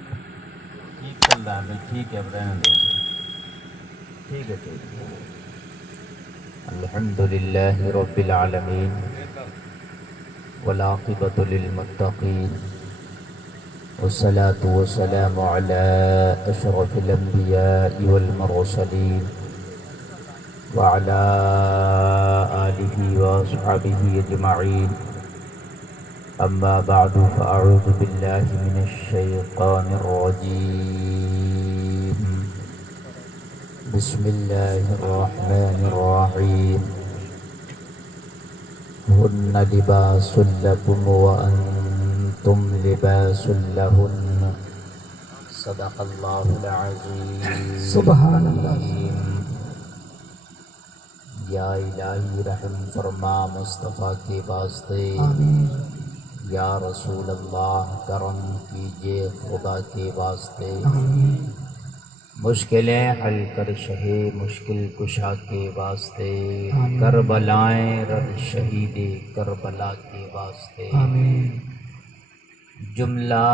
ٹھیک چل رہا ہے بھائی، ٹھیک ہے، اب رہنے دو، ٹھیک ہے ٹھیک ہے۔ الحمد للہ رب العالمین والعاقبۃ للمتقین والصلاة والسلام على أشرف الأنبياء والمرسلين وعلى آله وأصحابه أجمعين، أما بعد فأعوذ بالله من الشيطان الرجيم، بسم الله الرحمن الرحيم، هن لباس لكم وأنتم لباس لهن، صدق الله العظيم۔ سبحان اللہ۔ یا الہی رحم فرما مصطفیٰ کے واسطے، آمین۔ یا رسول اللہ کرم کیجئے خدا کے واسطے، آمین۔ مشکلیں حل کر شہے مشکل کشا کے واسطے، آمین۔ کربلائیں رد شہید کربلا کے واسطے، آمین۔ جملہ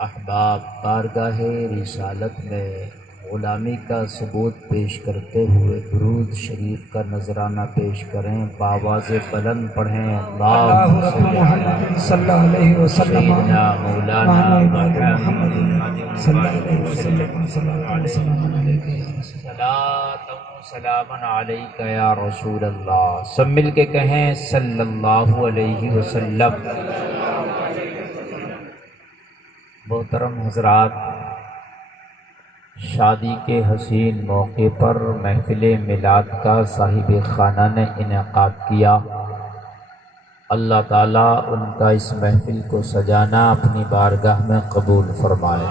احباب بارگاہ رسالت میں غلامی کا ثبوت پیش کرتے ہوئے درود شریف کا نذرانہ پیش کریں، بآواز بلند پڑھیں، اللہ رب محمد صلی اللہ علیہ وسلم، سیدنا مولانا محمد صلی اللہ علیہ وسلم، سلام علیکہ یا رسول صلاۃ سلام علیک یا رسول اللہ۔ سب مل کے کہیں صلی اللہ علیہ وسلم۔ محترم حضرات، شادی کے حسین موقع پر محفل میلاد کا صاحب خانہ نے انعقاد کیا۔ اللہ تعالیٰ ان کا اس محفل کو سجانا اپنی بارگاہ میں قبول فرمائے۔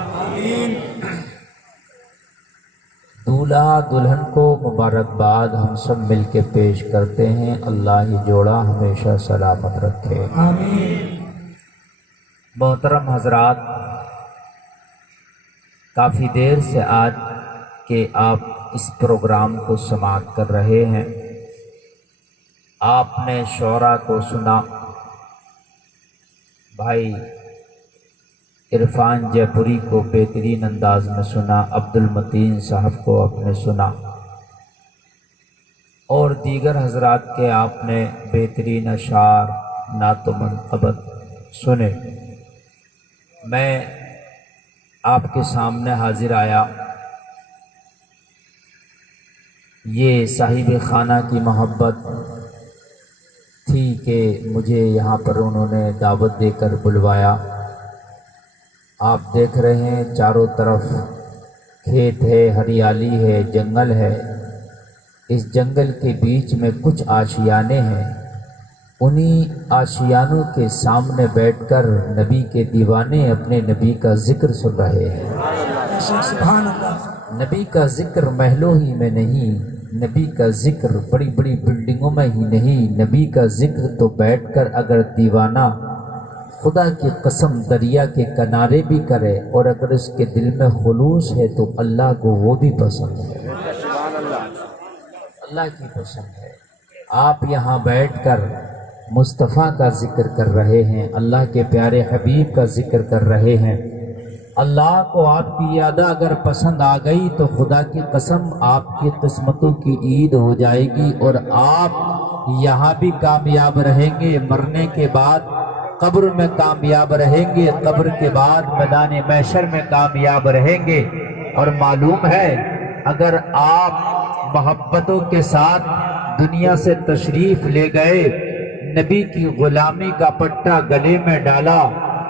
دولہا دلہن کو مبارکباد ہم سب مل کے پیش کرتے ہیں، اللہ ہی جوڑا ہمیشہ سلامت رکھے، آمین۔ محترم حضرات، کافی دیر سے آج کے آپ اس پروگرام کو سماعت کر رہے ہیں۔ آپ نے شعراء کو سنا، بھائی عرفان جے پوری کو بہترین انداز میں سنا، عبد المتین صاحب کو آپ نے سنا، اور دیگر حضرات کے آپ نے بہترین اشعار نعت و منقبت سنے۔ میں آپ کے سامنے حاضر آیا، یہ صاحب خانہ کی محبت تھی کہ مجھے یہاں پر انہوں نے دعوت دے کر بلوایا۔ آپ دیکھ رہے ہیں چاروں طرف کھیت ہے، ہریالی ہے، جنگل ہے، اس جنگل کے بیچ میں کچھ آشیانے ہیں، انہی آشیانوں کے سامنے بیٹھ کر نبی کے دیوانے اپنے نبی کا ذکر سن رہے ہیں۔ سبحان اللہ۔ نبی کا ذکر محلوں ہی میں نہیں، نبی کا ذکر بڑی بڑی بلڈنگوں میں ہی نہیں، نبی کا ذکر تو بیٹھ کر اگر دیوانہ خدا کی قسم دریا کے کنارے بھی کرے اور اگر اس کے دل میں خلوص ہے تو اللہ کو وہ بھی پسند ہے، اللہ کی پسند ہے۔ آپ یہاں بیٹھ کر مصطفیٰ کا ذکر کر رہے ہیں، اللہ کے پیارے حبیب کا ذکر کر رہے ہیں۔ اللہ کو آپ کی یادہ اگر پسند آ گئی تو خدا کی قسم آپ کی قسمتوں کی عید ہو جائے گی، اور آپ یہاں بھی کامیاب رہیں گے، مرنے کے بعد قبر میں کامیاب رہیں گے، قبر کے بعد میدان محشر میں کامیاب رہیں گے۔ اور معلوم ہے اگر آپ محبتوں کے ساتھ دنیا سے تشریف لے گئے، نبی کی غلامی کا پٹا گلے میں ڈالا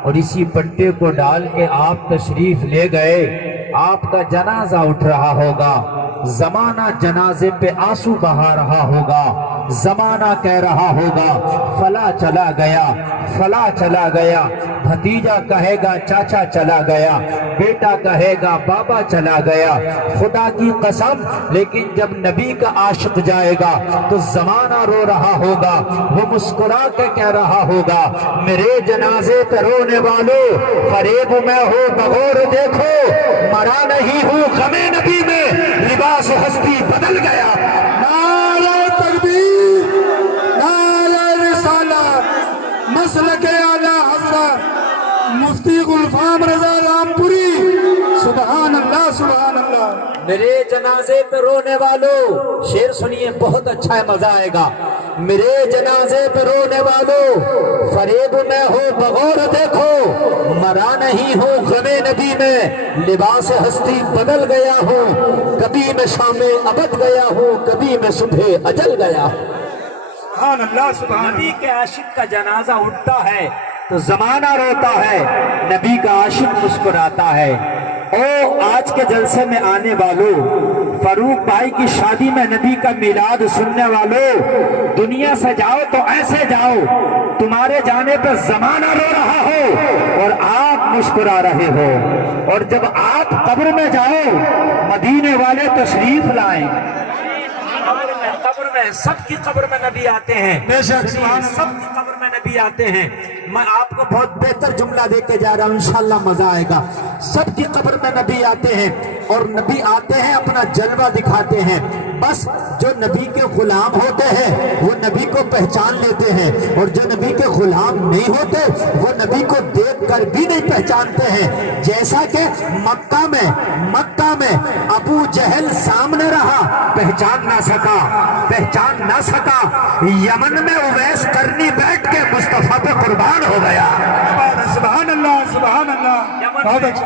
اور اسی پٹے کو ڈال کے آپ تشریف لے گئے، آپ کا جنازہ اٹھ رہا ہوگا، زمانہ جنازے پہ آنسو بہا رہا ہوگا، زمانہ کہہ رہا ہوگا فلاں چلا گیا، فلاں چلا گیا، بھتیجا کہے گا چاچا چلا گیا، بیٹا کہے گا بابا چلا گیا۔ خدا کی قسم، لیکن جب نبی کا عاشق جائے گا تو زمانہ رو رہا ہوگا، وہ مسکرا کے کہہ رہا ہوگا میرے جنازے پہ رونے والوں، فریب میں ہو بغور دیکھو، مرا نہیں ہوں غم نبی میں، لباس ہستی بدل گیا۔ نعرہ تکبیر، نعرہ رسالت، مسلک اعلیٰ حضرت مفتی غلفام رضا رحمۃ سبحان اللہ. میرے جنازے پہ رونے والوں شعر سنیے بہت اچھا ہے مزہ آئے گا. میرے جنازے پہ رونے والوں فریب میں ہو بغور دیکھو مرا نہیں ہوں غم نبی میں لباس ہستی بدل گیا ہوں کبھی میں شام ابد گیا ہوں کبھی میں صبح اجل گیا ہوں. سبحان اللہ سبحان اللہ. نبی کے عاشق کا جنازہ اٹھتا ہے تو زمانہ روتا ہے نبی کا عاشق مسکراتا ہے. او آج کے جلسے میں آنے والوں فاروق بھائی کی شادی میں نبی کا میلاد سننے والوں دنیا سے جاؤ تو ایسے جاؤ تمہارے جانے پہ زمانہ رو رہا ہو اور آپ مسکرا رہے ہو. اور جب آپ قبر میں جاؤ مدینے والے تشریف لائیں. قبر میں سب کی قبر میں نبی آتے ہیں. بے شک سبحان سب کی قبر میں نبی آتے ہیں. میں آپ کو بہت بہتر جملہ دے کے جا رہا ہوں انشاءاللہ مزہ آئے گا. سب کی قبر میں نبی آتے ہیں اور نبی آتے ہیں اپنا جلوہ دکھاتے ہیں. بس جو نبی کے غلام ہوتے ہیں وہ نبی کو پہچان لیتے ہیں اور جو نبی کے غلام نہیں ہوتے وہ نبی کو دیکھ کر بھی نہیں پہچانتے ہیں. جیسا کہ مکہ میں ابو جہل سامنے رہا پہچان نہ سکا یمن میں اویس کرنی بیٹھ کے مصطفیٰ پہ قربان ہو گیا. سبحان اللہ سبحان اللہ. بہت اچھا.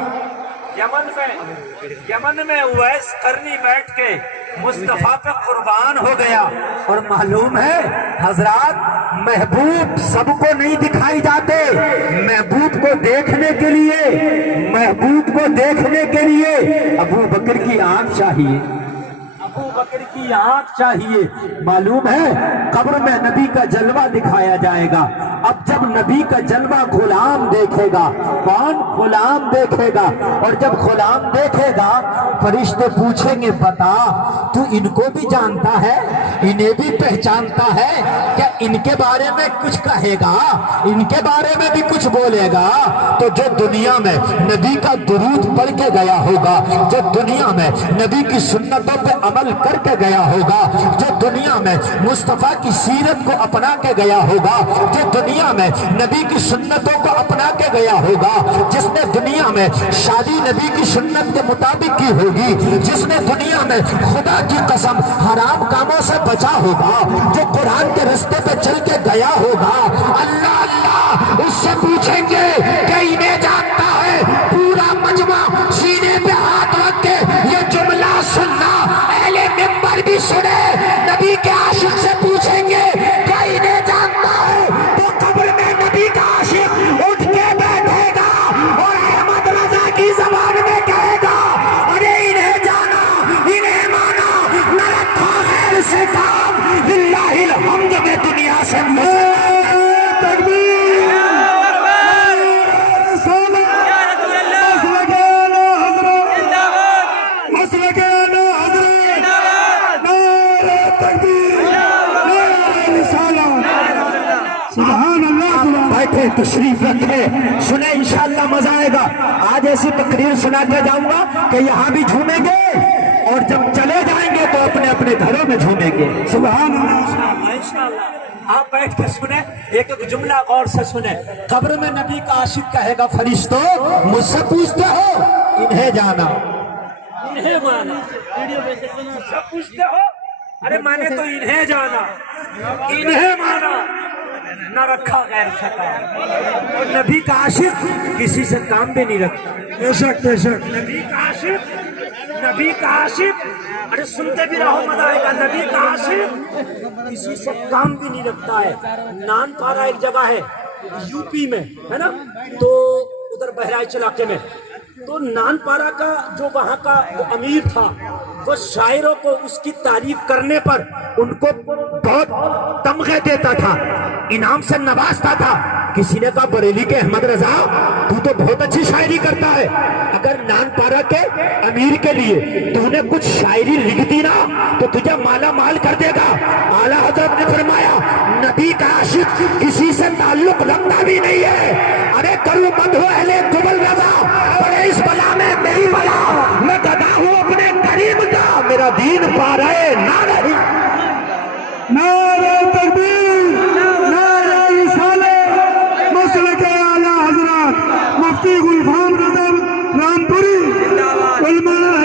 یمن میں اویس کرنی بیٹھ کے مصطفیٰ پہ قربان ہو گیا. اور معلوم ہے حضرات محبوب سب کو نہیں دکھائی جاتے. محبوب کو دیکھنے کے لیے ابو بکر کی آنکھ چاہیے. ابو بکر کی آنکھ چاہیے. معلوم ہے قبر میں نبی کا جلوہ دکھایا جائے گا. اب جب نبی کا جلوہ غلام دیکھے گا کون غلام دیکھے گا اور جب غلام دیکھے گا فرشتے پوچھیں گے بتا تو ان کو بھی جانتا ہے انہیں بھی پہچانتا ہے کیا ان کے بارے میں کچھ کہے گا ان کے بارے میں بھی کچھ بولے گا. تو جو دنیا میں نبی کا درود پڑھ کے گیا ہوگا جو دنیا میں نبی کی سنتوں پہ عمل کر کے گیا ہوگا جو دنیا میں مصطفیٰ کی سیرت کو اپنا کے گیا ہوگا جو دنیا میں نبی کی سنتوں کو اپنا کے گیا ہوگا جس نے دنیا میں شادی نبی کی سنت کے مطابق کی ہوگی جس نے دنیا میں خدا کی قسم حرام کاموں سے بچا ہوگا جو قرآن کے رستے پہ چل کے گیا ہوگا اللہ اللہ اس سے پوچھیں گے کہ انہیں جانتا ہے پورا مجمع سینے پہ ہاتھ رکھ کے یہ جملہ سننا اہل منبر بھی سنے نبی کے عاشق سے پوچھیں گے کیا انہیں جانتا ہے تو قبر میں نبی کا عاشق اٹھ کے بیٹھے گا اور احمد رضا کی زبان میں کہے گا ارے انہیں جانا انہیں مانا نہ رکھا غیر سے کام للہ الحمد میں دنیا سے تشریف رکھے سنیں انشاءاللہ مزہ آئے گا. آج ایسی تقریر سنا کے جاؤں گا کہ یہاں بھی جھومیں گے اور جب چلے جائیں گے تو اپنے اپنے گھروں میں جھومیں گے. سبحان اللہ. انشاءاللہ آپ بیٹھ کے سنیں ایک ایک جملہ غور سے سنیں. قبر میں نبی کا عاشق کہے گا فرشتوں مجھ سے پوچھتے ہو انہیں جانا انہیں مانا پوچھتے ہو ارے مانے تو انہیں جانا انہیں مانا نہ رکھا غیر سے کام. اور نبی کا عاشق کسی سے کام بھی نہیں رکھتا. بے شک بے شک. نبی کا عاشق ارے سنتے بھی رہو مزہ آئے گا. نبی کا عاشق کسی سے کام بھی نہیں رکھتا ہے. نان پارا ایک جگہ ہے یو پی میں ہے نا تو ادھر بہرائچ علاقے میں تو نان پارا کا جو وہاں کا امیر تھا وہ شاعروں کو اس کی تعریف کرنے پر ان کو بہت تمغے دیتا تھا انعام سے نوازتا تھا. کسی نے کہا بریلی کے احمد رضا تو بہت اچھی شاعری کرتا ہے اگر نان پارا کے امیر کے لیے تو نے کچھ شاعری لکھ دی نا تو تجھے مالا مال کر دے گا. اعلیٰ حضرت نے فرمایا نبی کا عاشق کسی سے تعلق رکھتا بھی نہیں ہے. ارے کرو مت ہو اہل قبل رضا بڑے اس بلا میں میری بلا میں گدا ہوں اپنے کریم کا میرا دین پا رہے نہ رہی. نعرہ تکبیر نعرہ رسالت مسلک اعلیٰ حضرات مفتی گلفام رضا رامپوری علماء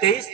23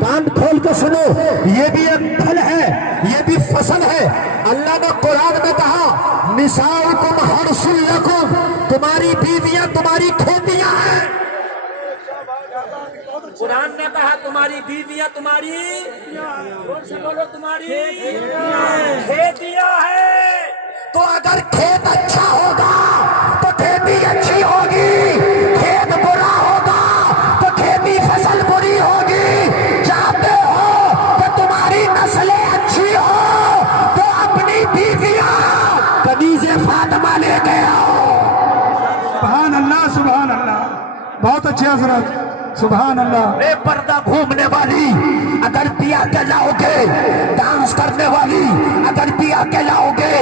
کان کھول کے سنو، یہ بھی ایک پھل ہے، یہ بھی فصل ہے۔ اللہ نے قرآن میں کہا نساؤکم حرث لکم، تمہاری بیویاں تمہاری کھیتیاں ہیں۔ قرآن نے کہا تمہاری بیویاں تمہاری بولو تمہاری کھیتیاں ہیں۔ تو اگر کھیت اچھا ہوگا تو کھیتی اچھی ہوگی، کھیت برا ہوگا تو کھیتی فصل بری ہوگی۔ چاہتے ہو کہ تمہاری نسلیں اچھی ہو تو اپنی بیویاں کنیز فاطمہ لے کے آؤ۔ سبحان اللہ سبحان اللہ، بہت اچھے حضرت، سبحان اللہ۔ بے پردہ گھومنے والی اگر پیا کے لاؤ گے، ڈانس کرنے والی اگر پیا کے لاؤ گے،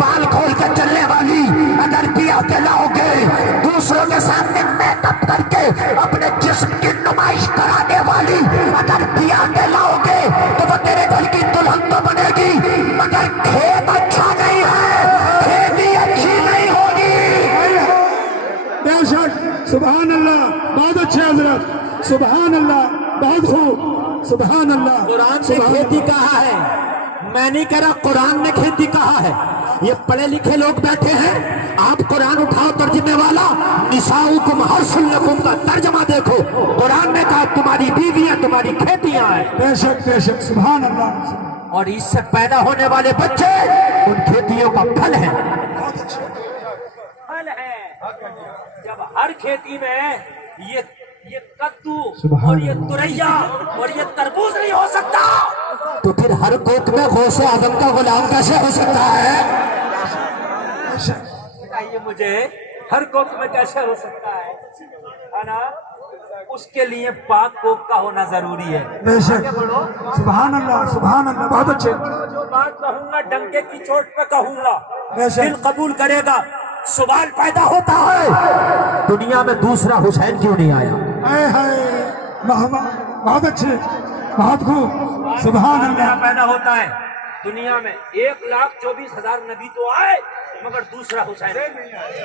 بال کھول کے چلنے والی اگر پیا کے لاؤ گے، دوسروں کے سامنے میک اپ کر کے اپنے جسم کی نمائش کرانے والی اگر پیا کے لاؤ گے تو وہ تیرے گھر کی دلہن تو بنے گی، مگر کھیت اچھا نہیں ہے، کھیتی اچھی نہیں ہوگی۔ بے شک، سبحان اللہ، بہت اچھے حضرت، سبحان اللہ، بہت خوب، سبحان اللہ۔ قرآن نے کھیتی کہا ہے، میں نہیں کہہ رہا، قرآن نے کھیتی کہا ہے۔ یہ پڑھے لکھے لوگ بیٹھے ہیں، آپ قرآن اٹھاؤ ترجمے والا، نساؤکم حرث لکم کا ترجمہ دیکھو، قرآن نے کہا تمہاری بیویاں تمہاری کھیتیاں ہیں، بے شک بے شک، سبحان اللہ۔ اور اس سے پیدا ہونے والے بچے ان کھیتیوں کا پھل ہیں۔ پھل ہے، جب ہر کھیتی میں یہ کدو اور یہ تریا اور یہ تربوز نہیں ہو سکتا تو پھر ہر کوک میں غوث اعظم کا غلام کیسے ہو سکتا ہے؟ بتائیے مجھے، ہر کوک میں کیسے ہو سکتا ہے نا؟ اس کے لیے پاک کوک کا ہونا ضروری ہے۔ بے شک، سبحان اللہ سبحان اللہ، بہت اچھے۔ جو بات کہوں گا ڈنکے کی چوٹ پہ کہوں گا، بے شک۔ دل قبول کرے گا۔ سوال پیدا ہوتا ہے دنیا میں دوسرا حسین کیوں نہیں آیا؟ اے ہائے، بہت اچھے، بہت خوب، سبحان اللہ۔ پیدا ہوتا ہے دنیا میں 1,24,000 نبی تو آئے مگر دوسرا حسین نہیں آیا۔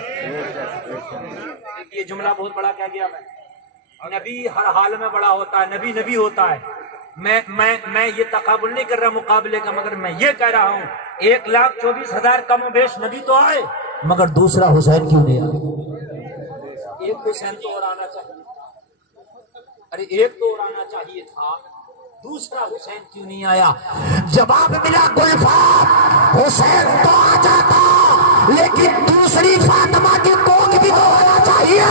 یہ جملہ بہت بڑا کہہ گیا میں، نبی ہر حال میں بڑا ہوتا ہے، نبی نبی ہوتا ہے۔ میں یہ تقابل نہیں کر رہا مقابلے کا، مگر میں یہ کہہ رہا ہوں 1,24,000 کم و بیش نبی تو آئے مگر دوسرا حسین کیوں نہیں آیا؟ ایک حسین تو اور آنا چاہیے، ارے ایک تو اور آنا چاہیے تھا، دوسرا حسین کیوں نہیں آیا؟ جواب ملا گلفام، حسین تو آ جاتا لیکن دوسری فاطمہ کی کوک بھی تو آنا چاہیے۔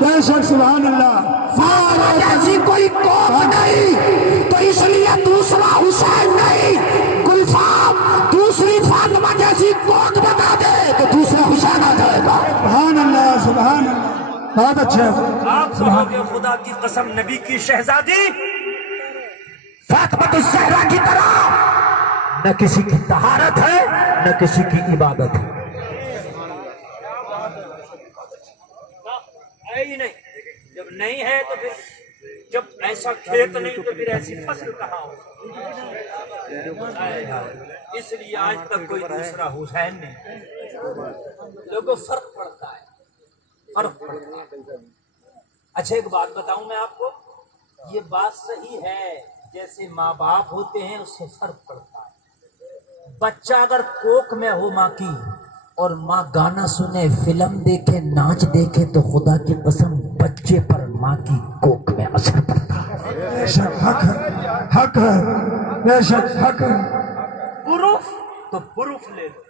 بے شک، سبحان اللہ۔ فاطمہ جیسی کوئی کوک نہیں تو اس لیے دوسرا حسین نہیں۔ گلفام دوسری فاطمہ جیسی کوک بتا دے تو دوسرا حسین آ جائے گا۔ سبحان اللہ سبحان اللہ، بہت اچھے۔ آپ کہو گے خدا کی قسم نبی کی شہزادی فاطمہ الزہرا کی طرح نہ کسی کی طہارت ہے نہ کسی کی عبادت ہے، ہی نہیں۔ جب نہیں ہے تو پھر، جب ایسا کھیت نہیں تو پھر ایسی فصل کہاں ہو؟ اس لیے آج تک کوئی دوسرا حسین نہیں۔ لوگوں فرق پڑتا ہے، فرق پڑتا ہے۔ اچھا ایک بات بتاؤں میں آپ کو، یہ بات صحیح ہے، جیسے ماں باپ ہوتے ہیں اس سے فرق پڑتا ہے۔ بچہ اگر کوک میں ہو ماں کی اور ماں گانا سنے، فلم دیکھے، ناچ دیکھے تو خدا کی قسم بچے پر ماں کی کوک میں اثر پڑتا ہے۔ بے شک، حق ہے، حق ہے، بے شک حق ہے۔ پروف تو پروف لے لو،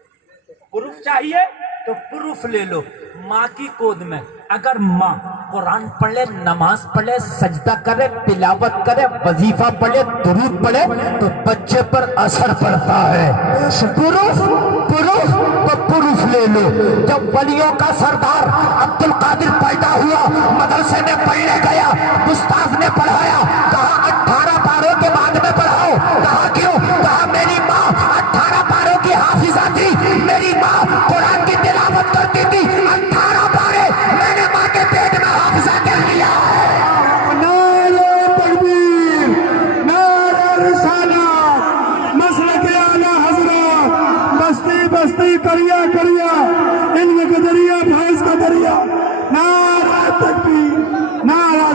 پروف چاہیے تو پروف لے لو۔ ماں کی گود میں اگر ماں قرآن پڑھے، نماز پڑھے، سجدہ کرے، تلاوت کرے، وظیفہ پڑھے، درود پڑھے تو بچے پر اثر پڑتا ہے۔ پروف پروف تو پروف لے لو۔ جب ولیوں کا سردار عبد القادر پیدا ہوا، مدرسے میں پڑھنے گیا، استاذ نے پڑھایا، کہا 18 پاروں کے بعد میں پڑھاؤ، کہا کیوں؟ کہا میری ماں 18 پاروں کی حافظہ تھی، میری ماں قرآن کی تلاوت کرتی تھی، 18 پارے میں نے ماں کے پیٹ میں حافظہ کر لیا ہے۔ نعرہ تکبیر، نعرہ رسالت، مسلک اعلی حضرت، بستی بستی کریا کریا، علم کا دریا، فیض کا دریا، نعرہ تکبیر، نعرہ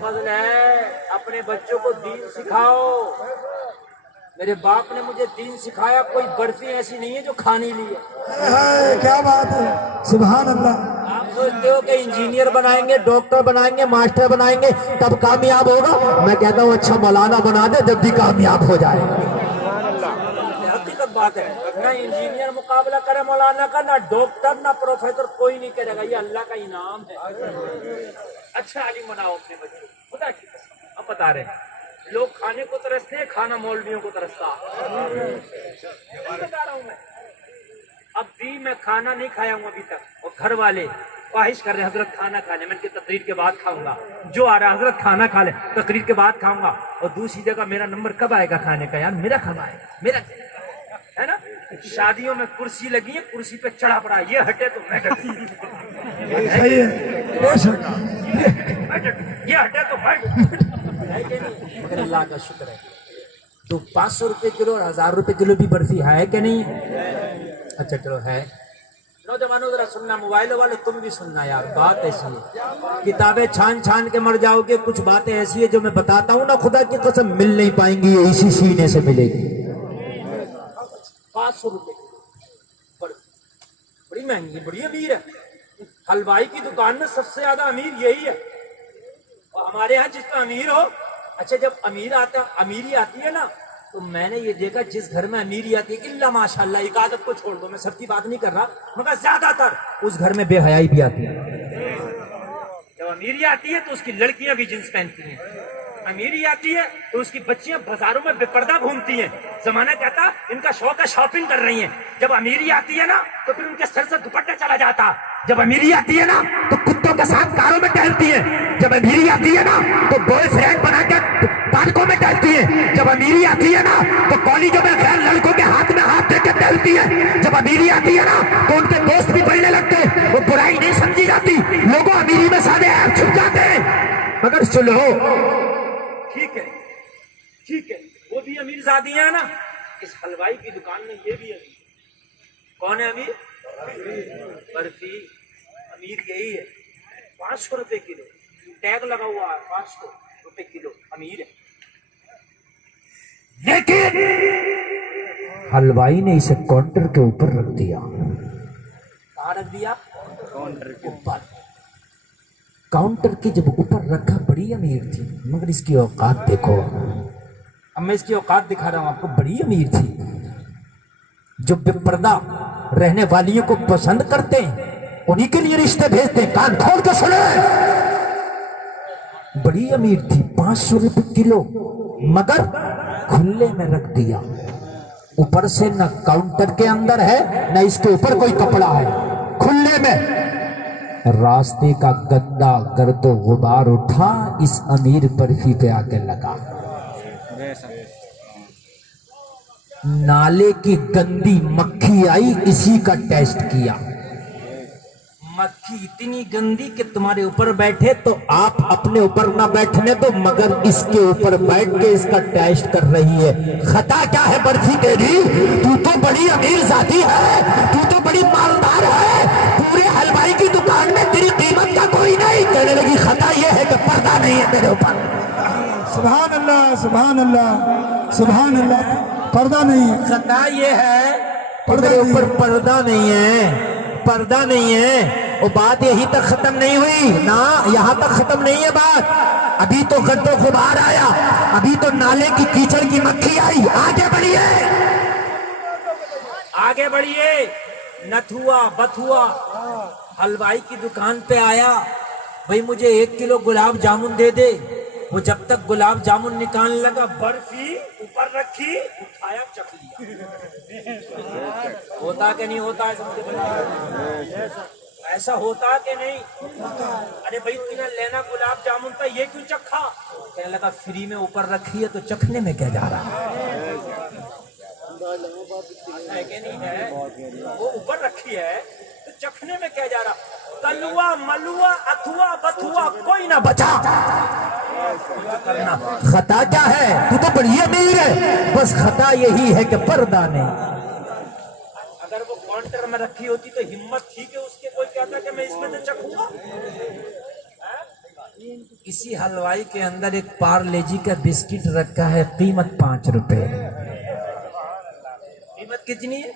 فضل ہے، اپنے بچوں کو دین سکھاؤ. میرے باپ نے مجھے دین سکھایا، کوئی برفی ایسی نہیں ہے جو کھانی لی ہے. کیا بات ہے، سبحان اللہ. آپ سوچتے ہو کہ انجینئر بنائیں گے، ڈاکٹر بنائیں گے، ماسٹر بنائیں گے تب کامیاب ہوگا؟ میں کہتا ہوں اچھا مولانا بنا دے جب بھی کامیاب ہو جائے. حقیقت بات ہے، نہ انجینئر مقابلہ کرے مولانا کا، نہ ڈاکٹر، نہ پروفیسر، کوئی نہیں کرے گا. یہ اللہ کا انعام ہے. اچھا عالم بناؤ اپنے بچوں کو، خدا کی قسم ہم بتا رہے ہیں. لوگ کھانے کو ترستے ہیں، کھانا مولویوں کو ترستا. بتا رہا ہوں میں، اب بھی میں کھانا نہیں کھایا ہوں ابھی تک، اور گھر والے خواہش کر رہے ہیں حضرت کھانا کھا لیں. میں ان کی تقریر کے بعد کھاؤں گا. جو آ رہا ہے حضرت کھانا کھا لیں، تقریر کے بعد کھاؤں گا. اور دوسری جگہ میرا نمبر کب آئے گا کھانے کا؟ یار میرا کب آئے گا؟ میرا ہے نا. شادیوں میں کرسی لگی ہے، کرسی پہ چڑھا پڑا، یہ ہٹے تو میں ہٹوں، صحیح ہے، بے شک. یہ ہٹے تو میں ہٹوں. مگر اللہ کا شکر ہے تو 500 روپے کلو اور 1000 روپے کلو بھی برفی ہے کہ نہیں؟ اچھا چلو ہے. نوجوانوں ذرا سننا، موبائل والے تم بھی سننا یار. بات ایسی ہے، کتابیں چھان چھان کے مر جاؤ گے. کچھ باتیں ایسی ہے جو میں بتاتا ہوں نا، خدا کی قسم مل نہیں پائیں گی، یہ اسی سینے سے ملے گی. 500 روپے کلو بڑی مہنگی، بڑی امیر ہے. حلوائی کی دکان میں سب سے زیادہ امیر یہی ہے. اور ہمارے ہاں جس کا امیر ہو، اچھا جب امیری آتی ہے نا، تو میں نے یہ دیکھا جس گھر میں امیری آتی ہے، اللہ ماشاء اللہ، ایک عادت کو چھوڑ دو، میں سب کی بات نہیں کر رہا، مگر زیادہ تر اس گھر میں بے حیائی بھی آتی ہے. جب امیری آتی ہے تو اس کی لڑکیاں بھی جنس پہنتی ہیں. امیری آتی ہے تو اس کی بچیاں بازاروں میں بے پردہ گھومتی ہیں. زمانہ کہتا ان کا شوق ہے شاپنگ کر رہی ہیں. جب امیری آتی ہے نا تو پھر ان کے سر سے دوپٹہ چلا جاتا. جب امیری آتی ہے نا تو کتوں کے ساتھ کاروں میں ٹہلتی ہیں. جب امیری آتی ہے نا تو بوائے فرینڈ بنا کے پارکوں میں ٹہلتی ہیں. جب امیری آتی ہے نا تو کالجوں میں غیر لڑکوں کے ہاتھ میں ہاتھ دے کے ٹہلتی ہے. جب امیری آتی ہے نا تو ان کے دوست بھی بڑھنے لگتے ہیں، وہ برائی نہیں سمجھی جاتی. لوگوں امیری میں سارے ایپ چھپ جاتے ہیں. مگر سنو، ٹھیک ہے ٹھیک ہے، وہ بھی امیر زادیاں نا. اس حلوائی کی دکان میں یہ بھی امیر. کون ہے امیر؟ برفی امیر یہی ہے. 500 روپے کلو ٹیگ لگا ہوا ہے، 500 روپے کلو امیر ہے. لیکن حلوائی نے اسے کاؤنٹر کے اوپر رکھ دیا. کہاں رکھ دیا؟ کاؤنٹر کے اوپر. کاؤنٹر کے جب اوپر رکھا، بڑی امیر تھی، مگر اس کی اوقات دیکھو. اب میں اس کی اوقات دکھا رہا ہوں آپ کو. بڑی امیر تھی، جو بے پردہ رہنے والیوں کو پسند کرتے ہیں، انہی کے لیے رشتے بھیجتے ہیں. کان کھول کے سنیں، بڑی امیر تھی. 500 روپے کلو، مگر کھلے میں رکھ دیا. اوپر سے نہ کاؤنٹر کے اندر ہے، نہ اس کے اوپر کوئی کپڑا ہے، کھلے میں. راستے کا گندا گرد و غبار اٹھا، اس امیر برفی پہ آ کے لگا. نالے کی گندی مکھی آئی، اسی کا ٹیسٹ کیا. مکھی اتنی گندی کہ تمہارے اوپر بیٹھے تو آپ اپنے اوپر نہ بیٹھنے دو، مگر اس کے اوپر بیٹھ کے اس کا ٹیسٹ کر رہی ہے. خطا کیا ہے برفی تیری؟ تو تو بڑی امیر ذاتی ہے، تو تو بڑی مالدار ہے، پورے حلوائی کی دکان میں تیری قیمت کا کوئی نہیں. کہنے لگی خطا یہ ہے کہ پردہ نہیں ہے میرے اوپر. سبحان اللہ، سبحان اللہ، سبحان اللہ. پردہ نہیں ہے. خطا یہ ہے کہ میرے اوپر پردہ نہیں ہے، پردہ نہیں ہے. وہ بات یہی تک ختم نہیں ہوئی نا، یہاں تک ختم نہیں ہے بات. ابھی تو گرد و غبار آیا، ابھی تو نالے کی کیچڑ کی مکھی آئی. آگے بڑھیے، آگے بڑھیے. نتھوا بتھوا حلوائی کی دکان پہ آیا. بھئی مجھے 1 کلو گلاب جامن دے دے. وہ جب تک گلاب جامن نکالنے لگا، برفی اوپر رکھی، اٹھایا، چکھ لیا. ہوتا کہ نہیں ہوتا ہے؟ ایسا ہوتا کہ نہیں؟ ارے بھائی تمہیں لینا گلاب جامن تھا، یہ کیوں چکھا؟ کہنے لگا فری میں اوپر رکھی ہے تو چکھنے میں کیا جا رہا ہے کہ نہیں ہے؟ وہ اوپر رکھی ہے تو چکھنے میں کیا جا رہا؟ تلوا ملوا اتھوا بتھوا کوئی نہ بچا. خطا کیا ہے؟ تو تو بڑی امیر ہے، بس خطا یہی ہے کہ پردہ نہیں. اگر وہ کاؤنٹر میں رکھی ہوتی تو ہمت تھی کہ اس کے کوئی کہتا کہ میں اس میں سے چکھوں گا؟ اسی حلوائی کے اندر ایک پارلے جی کا بسکٹ رکھا ہے، قیمت 5 روپے۔ قیمت کتنی ہے؟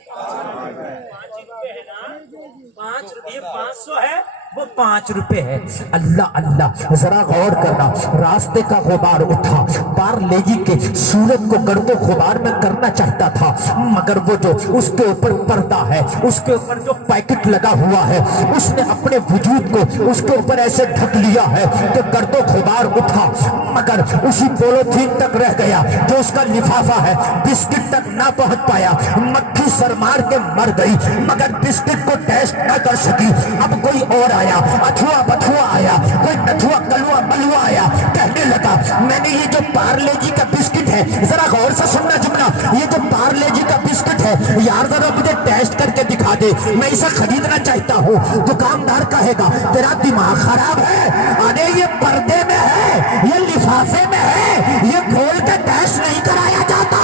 5 روپے۔ 500 ہے، وہ 5 روپے ہے۔ اللہ اللہ، ذرا غور کرنا، راستے کا غبار اٹھا، پارلے جی کے صورت کو گرد و غبار میں کرنا چاہتا تھا، مگر وہ جو اس کے اوپر پردہ ہے، اس کے اوپر جو پیکٹ لگا ہوا ہے، اس نے اپنے وجود کو اس کے اوپر ایسے ڈھک لیا ہے کہ گرد و غبار اٹھا، مگر اسی پولوتھین تک رہ گیا جو اس کا لفافہ ہے، بسکٹ تک نہ پہنچ پایا۔ مکھی سر مار کے مر گئی مگر بسکٹ کو ٹیسٹ نہ کر سکی۔ اب کوئی اور آیا، اتھوا بتھوا آیا، کوئی نتھوا کلوا ملوا آیا، کہنے لگا میں نے یہ جو پارلے جی کا بسکٹ ہے، ذرا غور سے سننا جملہ، یہ جو پارلے جی کا بسکٹ ہے یار ذرا مجھے ٹیسٹ کر کے دکھا دے، میں اسے خریدنا چاہتا ہوں۔ دکاندار کہے گا تیرا دماغ خراب ہے، ارے یہ پردے میں ہے، یہ لفافے میں ہے، یہ کھول کے ٹیسٹ نہیں کرایا جاتا،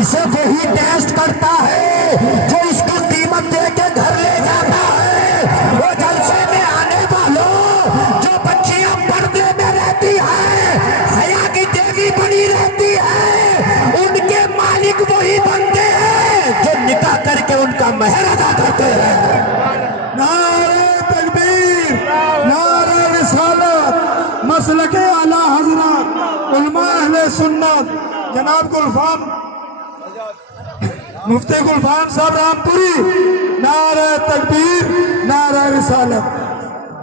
اسے وہی ٹیسٹ کرتا ہے جو اس کی قیمت دے کے گھر لے جاتا ہے۔ وہ جلسے میں آنے والوں، جو بچیاں پردے میں رہتی ہیں، حیا کی دیوی بنی رہتی ہے، ان کے مالک وہی بنتے ہیں جو نکاح کر کے ان کا مہر ادا کرتے ہیں۔ نعرہ تکبیر، نعرہ رسالت، مسلک اعلی حضرت علماء اہل سنت جناب گلفام مفتی گلفام صاحب رامپوری، نعرہ تکبیر، نعرہ رسالت۔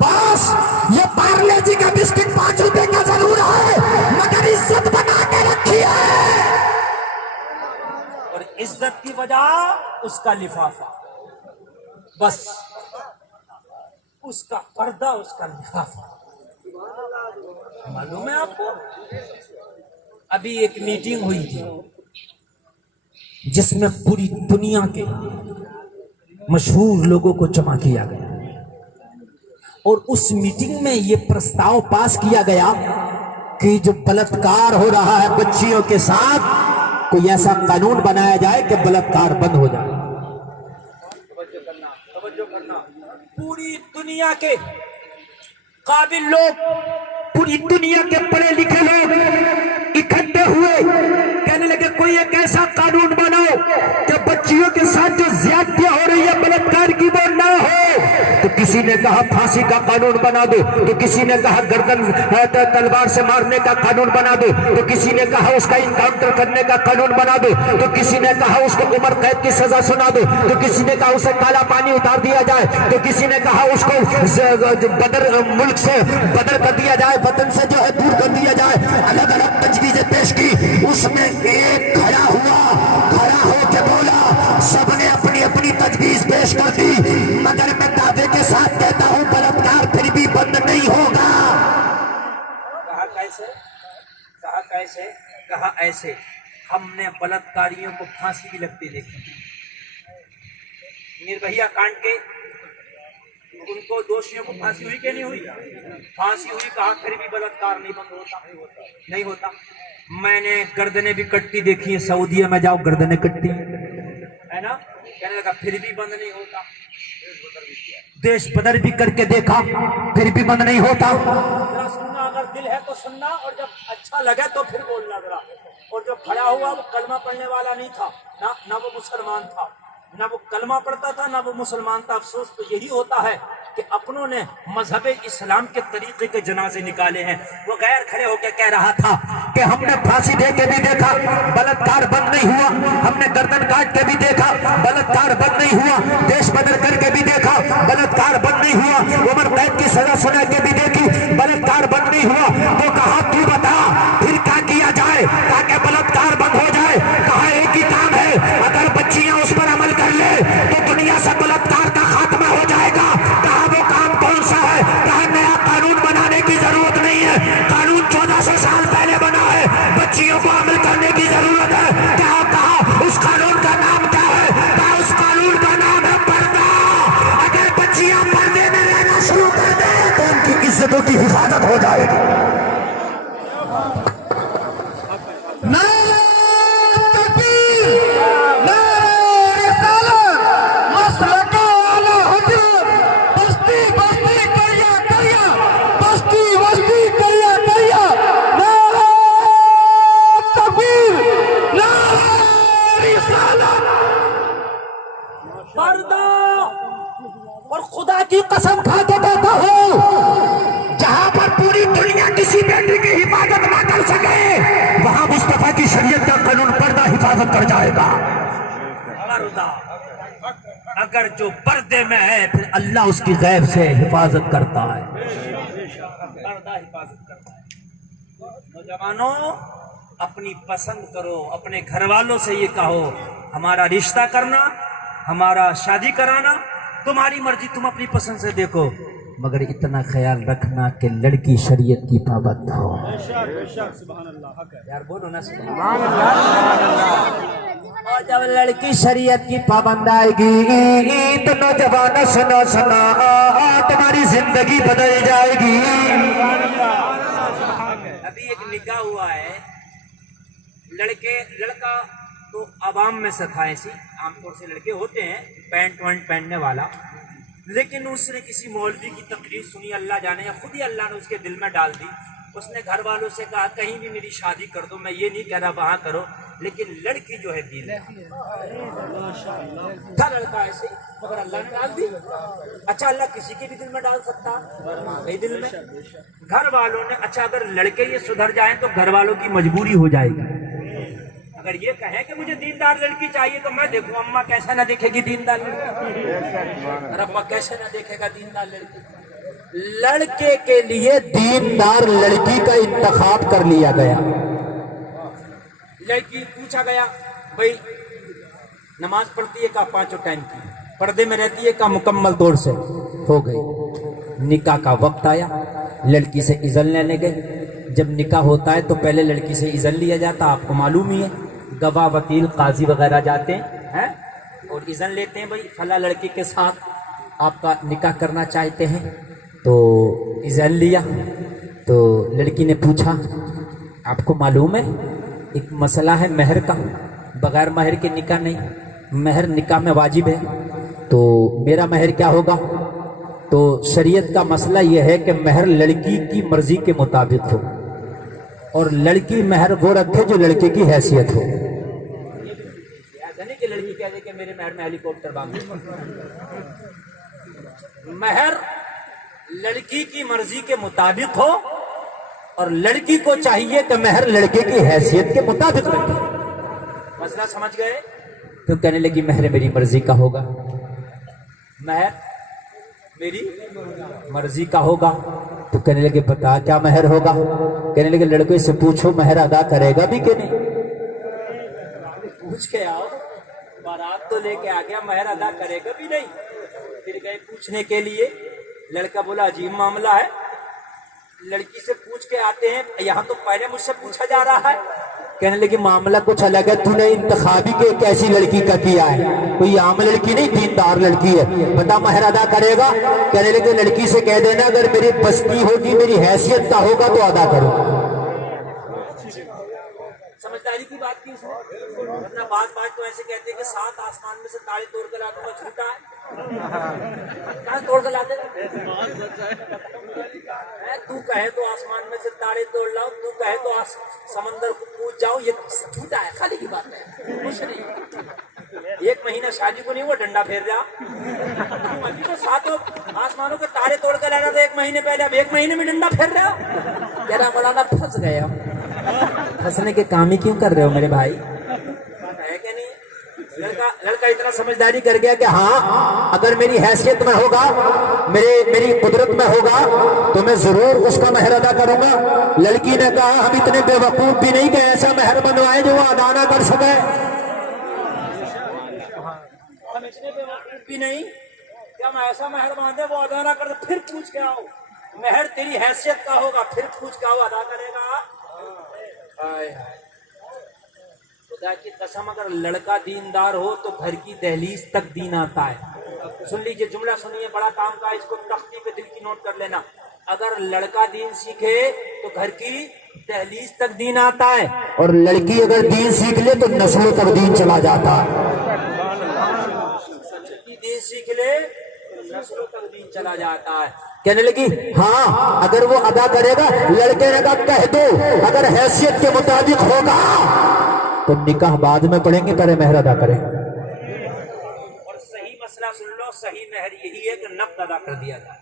بس یہ پارلے جی کا بسکٹ 5 روپے کا ضرور ہے مگر عزت بنا کے رکھی ہے، اور عزت کی وجہ اس کا لفافہ، بس اس کا پردہ، اس کا لفافہ۔ معلوم ہے آپ کو، ابھی ایک میٹنگ ہوئی تھی جس میں پوری دنیا کے مشہور لوگوں کو جمع کیا گیا، اور اس میٹنگ میں یہ پرستاؤ پاس کیا گیا کہ جو بلاತ್ಕಾರ ہو رہا ہے بچیوں کے ساتھ، کوئی ایسا قانون بنایا جائے کہ بلاತ್ಕಾರ بند ہو جائے۔ توجہ کرنا، پوری دنیا کے قابل لوگ، پوری دنیا کے پڑھے لکھے لوگ اکٹھے ہوئے، کہنے لگے کوئی ایک ایسا قانون بناؤ کہ بچیوں کے ساتھ جو زیادتیاں ہو رہی ہے بلاತ್ಕಾರ کی وہ نہ ہو۔ تو کسی نے کہا پھانسی کا قانون بنا دو، تو کسی نے کہا گردن تلوار سے مارنے کا قانون بنا دو، تو کسی نے کہا اس کا انکاؤنٹر کرنے کا قانون بنا دو، تو کسی نے کہا اس کو عمر قید کی سزا سنا دو، تو کسی نے کہا اسے کالا پانی اتار دیا جائے، تو کسی نے کہا اس کو بدر ملک سے بدر کر دیا جائے، وطن سے جو ہے دور کر دیا جائے۔ الگ الگ تجویزیں پیش کی، اس میں ایک کھڑا ہو کے بولا، سب نے اپنی اپنی تجویز پیش کر دی، مگر میں دعوے کے ساتھ کہتا ہوں بلاತ್ಕಾರ پھر بھی بند نہیں ہوگا۔ کہا کیسے؟ کہا کیسے؟ کہا ایسے، ہم نے بلاತ್ಕಾریوں کو پھانسی بھی لگتے دیکھے، نربھیا کانڈ کے ان کو دوشیوں کو پھانسی ہوئی کہ نہیں ہوئی؟ پھانسی ہوئی، کہا پھر بھی بلاತ್ਕਾਰ نہیں بند ہوتا، نہیں ہوتا۔ میں نے گردنیں بھی کٹتی دیکھی ہیں، سعودیہ میں جاؤ گردنیں کٹتی ہے نا، کہنے لگا پھر بھی بند نہیں ہوتا۔ دیش بدر بھی کر کے دیکھا پھر بھی بند نہیں ہوتا۔ ذرا سننا، اگر دل ہے تو سننا، اور جب اچھا لگے تو پھر بولنا ذرا۔ اور جو کھڑا ہوا وہ کلمہ پڑھنے والا نہیں تھا، نہ وہ مسلمان تھا، نہ وہ کلمہ پڑھتا تھا، نہ وہ مسلمان تھا۔ افسوس تو یہی ہوتا ہے کہ اپنوں نے مذہب اسلام کے طریقے کے جنازے نکالے ہیں۔ وہ غیر کھڑے ہو کے کہہ رہا تھا کہ ہم نے پھانسی دے کے بھی دیکھا بلاತ್ਕਾਰ بند نہیں ہوا، ہم نے گردن کاٹ کے بھی دیکھا بلاತ್ਕਾਰ بند نہیں ہوا، دیش بدر کر کے بھی دیکھا بلاತ್ਕਾਰ بند نہیں ہوا، عمر قید کی سزا سنا کے بھی دیکھی بلاತ್ਕਾਰ بند نہیں ہوا۔ تو کہا تو بتا پھر کیا کیا جائے تاکہ بلاತ್ਕਾਰ بند ہو جائے؟ کہا ایک ہی کام ہے، اگر بچیاں اس پر عمل کر لے تو دنیا سے بلاತ್ਕਾਰ کا خاتمہ ہو جائے گا۔ کہا وہ کام کون سا ہے؟ کہا نیا قانون بنانے کی ضرورت نہیں ہے، قانون 1400 سال پہلے بنا ہے، بچیوں کو عمل کرنے کی ضرورت ہے۔ کہا اس قانون کا نام کیا ہے؟ کہا اس قانون کا نام ہے پردہ۔ اگر بچیاں پردے میں رہنا شروع کر دیں تو ان کی عزتوں کی حفاظت ہو جائے گی۔ بستی کسی بیٹی کی حفاظت نہ کر سکے وہاں مصطفیٰ کی شریعت کا قانون پردہ حفاظت کر جائے گا. پردہ اگر جو پردے میں ہے پھر اللہ اس کی غیب سے حفاظت کرتا ہے. پردہ حفاظت کرتا ہے. نوجوانوں اپنی پسند کرو. اپنے گھر والوں سے یہ کہو ہمارا رشتہ کرنا, ہمارا شادی کرانا تمہاری مرضی, تم اپنی پسند سے دیکھو, مگر اتنا خیال رکھنا کہ لڑکی شریعت کی پابند ہو. یار بولو نا سبحان اللہ. اور جب لڑکی شریعت کی پابند آئے گی تو نوجوانوں سنو سنا تمہاری زندگی بدل جائے گی. ابھی ایک نکاح ہوا ہے, لڑکا تو عوام میں سے تھا, ایسی عام طور سے لڑکے ہوتے ہیں پینٹ وینٹ پہننے والا, لیکن اس نے کسی مولوی کی تقریر سنی, اللہ جانے یا خود ہی اللہ نے اس کے دل میں ڈال دی. اس نے گھر والوں سے کہا کہیں بھی میری شادی کر دو, میں یہ نہیں کہہ رہا وہاں کرو, لیکن لڑکی جو ہے دین تھا لڑکا ایسے مگر اللہ نے ڈال دی. اچھا اللہ کسی کے بھی دل میں ڈال سکتا ہے دل میں. گھر والوں نے اچھا اگر لڑکے یہ سدھر جائیں تو گھر والوں کی مجبوری ہو جائے گی. اگر یہ کہیں کہ مجھے دیندار لڑکی چاہیے تو میں دیکھوں اماں کیسے نہ دیکھے گی دیندار لڑکی, ابا کیسے نہ دیکھے گا دیندار لڑکی. لڑکے کے لیے دیندار لڑکی کا انتخاب کر لیا گیا. لڑکی پوچھا گیا بھائی نماز پڑھتی ہے کا 5 ٹائم کی, پردے میں رہتی ہے کا مکمل طور سے, ہو گئی. نکاح کا وقت آیا, لڑکی سے اذن لینے گئے. جب نکاح ہوتا ہے تو پہلے لڑکی سے اذن لیا جاتا, آپ کو معلوم ہی ہے, گواہ وکیل قاضی وغیرہ جاتے ہیں اور اذن لیتے ہیں بھائی فلاں لڑکی کے ساتھ آپ کا نکاح کرنا چاہتے ہیں. تو اذن لیا تو لڑکی نے پوچھا آپ کو معلوم ہے ایک مسئلہ ہے مہر کا, بغیر مہر کے نکاح نہیں, مہر نکاح میں واجب ہے, تو میرا مہر کیا ہوگا؟ تو شریعت کا مسئلہ یہ ہے کہ مہر لڑکی کی مرضی کے مطابق ہو اور لڑکی مہر وہ رکھے جو لڑکے کی حیثیت ہو. ایسا نہیں کہ لڑکی کہہ دے کہ میرے مہر میں ہیلی کاپٹر باندھ. مہر لڑکی کی مرضی کے مطابق ہو اور لڑکی کو چاہیے کہ مہر لڑکے کی حیثیت کے مطابق رکھے. مسئلہ سمجھ گئے؟ تو کہنے لگی مہر میری مرضی کا ہوگا, مہر میری مرضی کا ہوگا. تو کہنے لگے بتا کیا مہر ہوگا؟ کہنے لگے لڑکے سے پوچھو مہر ادا کرے گا بھی کہ نہیں. پوچھ کے آؤ, بارات تو لے کے آ گیا, مہر ادا کرے گا بھی نہیں. پھر گئے پوچھنے کے لیے, لڑکا بولا عجیب معاملہ ہے, لڑکی سے پوچھ کے آتے ہیں, یہاں تو پہلے مجھ سے پوچھا جا رہا ہے. کہنے لگے معاملہ کچھ الگ ہے, تو نے انتخابی کے ایک ایسی لڑکی کا کیا ہے, کوئی عام لڑکی نہیں دیندار لڑکی ہے, بتا مہر ادا کرے گا؟ کہنے لگے لڑکی سے کہہ دینا اگر میری بس کی ہوگی میری حیثیت کا ہوگا تو ادا کرو. سمجھداری کی بات کی اس نے, ورنہ بات تو ایسے کہتے ہیں کہ 7 آسمان میں سے تارے توڑ کے لا دوں گا, جھوٹا ہے, کہاں توڑ کے لاتے تو کہے تو آسمان میں سے تارے توڑ لاؤ, تو کہے تو سمندر کو پوچھ جاؤ, یہ جھوٹا ہے, خالی کی بات ہے, کچھ نہیں. 1 مہینہ شادی کو نہیں ہوا ڈنڈا پھیر جا, تو 7 آسمانوں کے تارے توڑ کے لانا تھا 1 مہینے پہلے, اب 1 مہینے میں ڈنڈا پھیر رہا. کہہ رہا مولانا پھنس گئے, پھنسنے کے کام ہی کیوں کر رہے ہو میرے بھائی, ہے کہ نہیں. لڑکا اتنا سمجھداری کر گیا کہ ہاں اگر میری حیثیت میں ہوگا, میری قدرت میں ہوگا تو میں ضرور اس کا مہر ادا کروں گا. لڑکی نے کہا ہم اتنے بے وقوف بھی نہیں کہ ایسا مہر بنوائے جو وہ ادا نہ کر سکے. ہم اتنے بے وقوف بھی نہیں کہ ہم ایسا مہر باندھے وہ ادا نہ کر. پھر پوچھ کے آؤ, مہر تیری حیثیت کا ہوگا, پھر پوچھ کے آؤ ادا کرے گا. خدا کی قسم اگر لڑکا دیندار ہو تو گھر کی دہلیز تک دین آتا ہے. سن لیجئے جملہ سنیے, بڑا کام کا, اس کو تختی پہ دل کی نوٹ کر لینا. اگر لڑکا دین سیکھے تو گھر کی دہلیز تک دین آتا ہے, اور لڑکی اگر دین سیکھ لے تو نسلوں تک دین چلا جاتا ہے. دین سیکھ لے نسلوں تک دین چلا جاتا ہے. کہنے لگی ہاں اگر وہ ادا کرے گا. لڑکے نے کہا کہہ دو اگر حیثیت کے مطابق ہوگا تو نکاح بعد میں پڑھیں گے, پہلے مہر ادا کریں. اور صحیح مسئلہ سن لو, صحیح مہر یہی ہے کہ نقد ادا کر دیا جائے.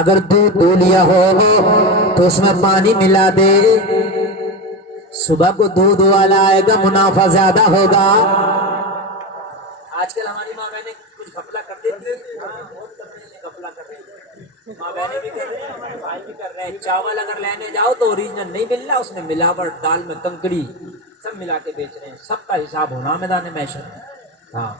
اگر دودھ دو لیا ہو تو اس میں پانی ملا دے، صبح کو دودھ والا آئے گا منافع زیادہ ہوگا۔ آج کل ہماری ماں بہنیں کچھ گھپلا کر دیتی ہیں، بہت کر رہی ہیں، گھپلا کر رہی ہیں، ماں بہنیں بھی کر رہی ہیں، بھائی بھی کر رہے ہیں۔ چاول اگر لینے جاؤ تو اوریجنل نہیں مل رہا، اس میں ملاوٹ، دال میں کنکڑی سب ملا کے بیچ رہے ہیں، سب کا حساب ہونا میدان محشر میں۔ ہاں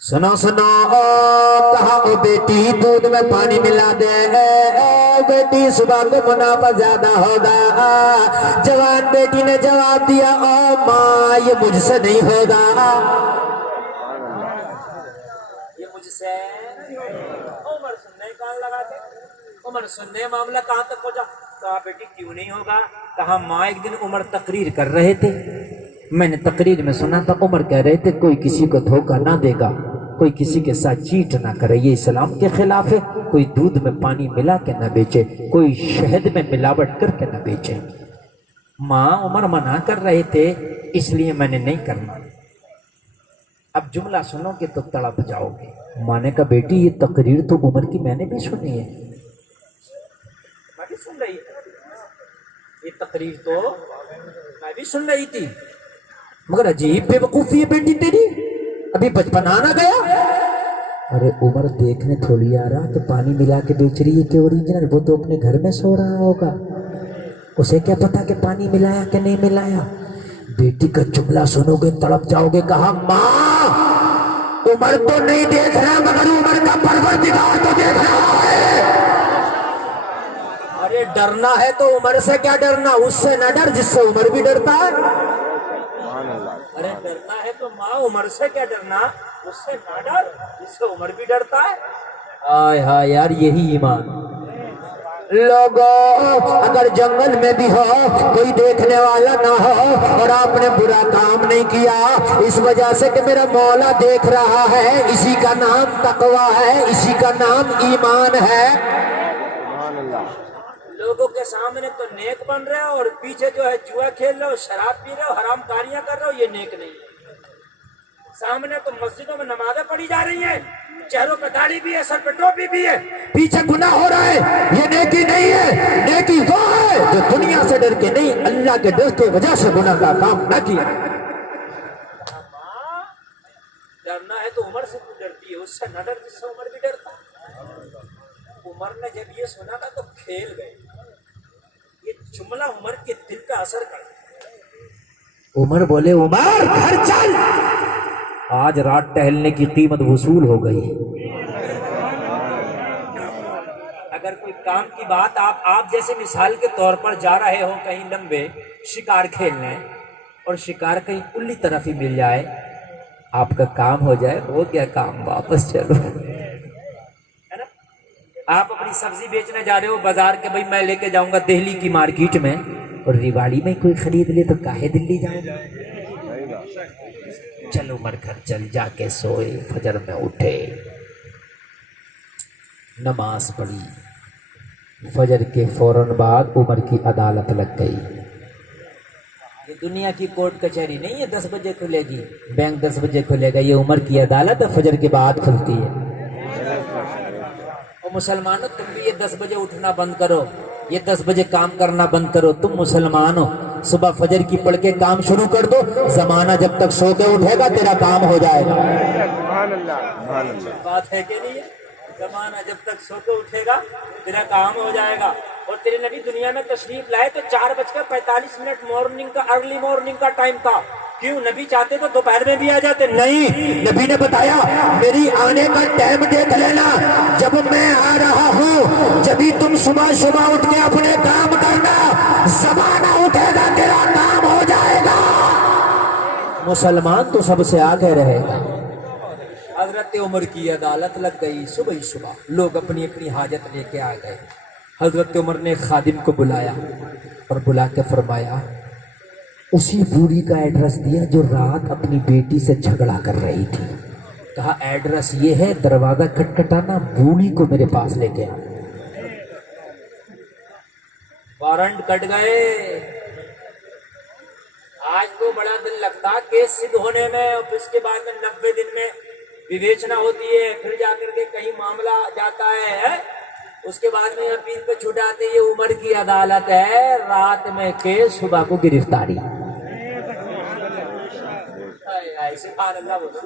سنو سنو کہا او بیٹی دودھ میں پانی ملا دے، اے بیٹی صبح کو منافع زیادہ ہوگا۔ جوان بیٹی نے جواب دیا او ماں یہ مجھ سے نہیں ہوگا۔ یہ مجھ سے عمر سننے کان لگاتے، عمر سننے معاملہ کہاں تک پہنچا؟ کہا بیٹی کیوں نہیں ہوگا؟ کہا ماں ایک دن عمر تقریر کر رہے تھے، میں نے تقریر میں سنا تھا عمر کہہ رہے تھے کوئی کسی کو دھوکہ نہ دے گا، کوئی کسی کے ساتھ چیٹ نہ کرے، یہ اسلام کے خلاف ہے، کوئی دودھ میں پانی ملا کے نہ بیچے، کوئی شہد میں ملاوٹ کر کے نہ بیچے۔ ماں عمر منع کر رہے تھے اس لیے میں نے نہیں کرنا۔ اب جملہ سنو گے تو تڑپ جاؤ گے۔ ماں نے کہا بیٹی یہ تقریر تو عمر کی میں نے بھی سنی ہے، میں بھی سن رہی تھی، یہ تقریر تو میں بھی سن رہی تھی، مگر عجیب بے وقوفی ہے بیٹی تیری، ابھی بچپن آنا گیا۔ ارے عمر دیکھنے تھوڑی آ رہا کہ پانی ملا کے بیچ رہی ہے کہ اوریجنل، وہ تو اپنے گھر میں سو رہا ہوگا، اسے کیا پتا کہ پانی ملایا کہ نہیں ملایا۔ بیٹی کا جملہ سنو گے تڑپ جاؤ گے۔ کہا ماں عمر تو نہیں دیکھ رہا مگر عمر کا پروردگار تو دیکھ رہا ہے۔ ارے ڈرنا ہے تو عمر سے کیا ڈرنا، اس سے نہ ڈر جس سے عمر بھی ڈرتا ہے۔ ارے ڈرنا ہے تو ماں عمر سے کیا ڈرنا، اس سے نہ ڈر جس سے عمر بھی ڈرتا ہے۔ آئے ہاں یار یہی ایمان۔ لوگوں اگر جنگل میں بھی ہو کوئی دیکھنے والا نہ ہو اور آپ نے برا کام نہیں کیا اس وجہ سے کہ میرا مولا دیکھ رہا ہے، اسی کا نام تقویٰ ہے، اسی کا نام ایمان ہے۔ لوگوں کے سامنے تو نیک بن رہے ہو اور پیچھے جو ہے جوا کھیل رہے ہو، شراب پی رہے ہو، حرام کاریاں کر رہے ہو، یہ نیک نہیں ہے۔ سامنے تو مسجدوں میں نمازیں پڑھی جا رہی ہیں، چہروں پہ داڑھی بھی ہے، سر پہ ٹوپی بھی ہے، پیچھے گناہ ہو رہا ہے، یہ نیکی نہیں ہے۔ نیکی وہ ہے جو دنیا سے ڈر کے نہیں اللہ کے ڈر کی وجہ سے گناہ کا کام نہ کیا۔ ماں ڈرنا ہے تو عمر سے تو ڈرتی ہے، اس سے نہ ڈر جس سے عمر بھی ڈرتا ہے۔ عمر نے جب یہ سنا تھا تو کھیل گئے، یہ جملہ عمر کے دل پہ اثر کرتا۔ عمر بولے عمر گھر چل، آج رات ٹہلنے کی قیمت وصول ہو گئی۔ اگر کوئی کام کی بات آپ جیسے مثال کے طور پر جا رہے ہو کہیں لمبے شکار کھیلنے اور شکار کہیں کلی طرف ہی مل جائے، آپ کا کام ہو جائے، وہ کیا کام، واپس چلو۔ آپ اپنی سبزی بیچنے جا رہے ہو بازار کے، بھائی میں لے کے جاؤں گا دہلی کی مارکیٹ میں، اور ریواڑی میں کوئی خرید لے تو کاہے دلی جاؤں گا؟ چلو عمر گھر چل، جا کے سوئے، فجر میں اٹھے، نماز پڑھی، فجر کے فوراً بعد عمر کی عدالت لگ گئی۔ یہ دنیا کی کورٹ کچہری نہیں ہے 10 بجے کھلے گی، بینک 10 بجے کھلے گا، یہ عمر کی عدالت فجر کے بعد کھلتی ہے۔ اور مسلمانوں تم بھی یہ 10 بجے اٹھنا بند کرو، یہ 10 بجے کام کرنا بند کرو، تم مسلمان ہو، صبح فجر کی پڑھ کے کام شروع کر دو، زمانہ جب تک سو کے اٹھے گا تیرا کام ہو جائے گا۔ بات ہے کہ نہیں ہے؟ زمانہ جب تک سو کے اٹھے گا تیرا کام ہو جائے گا۔ اور تیرے نبی دنیا میں تشریف لائے تو 4:45 مارننگ کا، ارلی مارننگ کا ٹائم تھا، کیوں؟ نبی چاہتے تو دوپہر میں بھی آ جاتے، نہیں، نبی نے بتایا میری آنے کا ٹائم دیکھ لینا، جب میں آ رہا ہوں جبھی تم صبح صبح اٹھ کے اپنے کام کرنا، زمانہ اٹھے گا تیرا کام ہو جائے گا۔ مسلمان تو سب سے آگے رہے گا۔ حضرت عمر کی عدالت لگ گئی، صبح ہی صبح لوگ اپنی اپنی حاجت لے کے آ گئے۔ حضرت عمر نے خادم کو بلایا اور بلا کے فرمایا، اسی بوڑھی کا ایڈریس دیا جو رات اپنی بیٹی سے جھگڑا کر رہی تھی۔ کہا ایڈریس یہ ہے، دروازہ کھٹکھٹانا، بوڑھی کو میرے پاس لے کے آنا۔ وارنٹ کٹ گئے۔ آج تو بڑا دن لگتا کیس سدھ ہونے میں، اور اس کے بعد 90 دن میں وویچنا ہوتی ہے، پھر جا کر کے کہیں معاملہ جاتا ہے۔ اس کے بعد میں پیر پہ چھٹاتے یہ عمر کی عدالت ہے، رات میں کیس صبح کو گرفتاری۔ سبحان اللہ بولو۔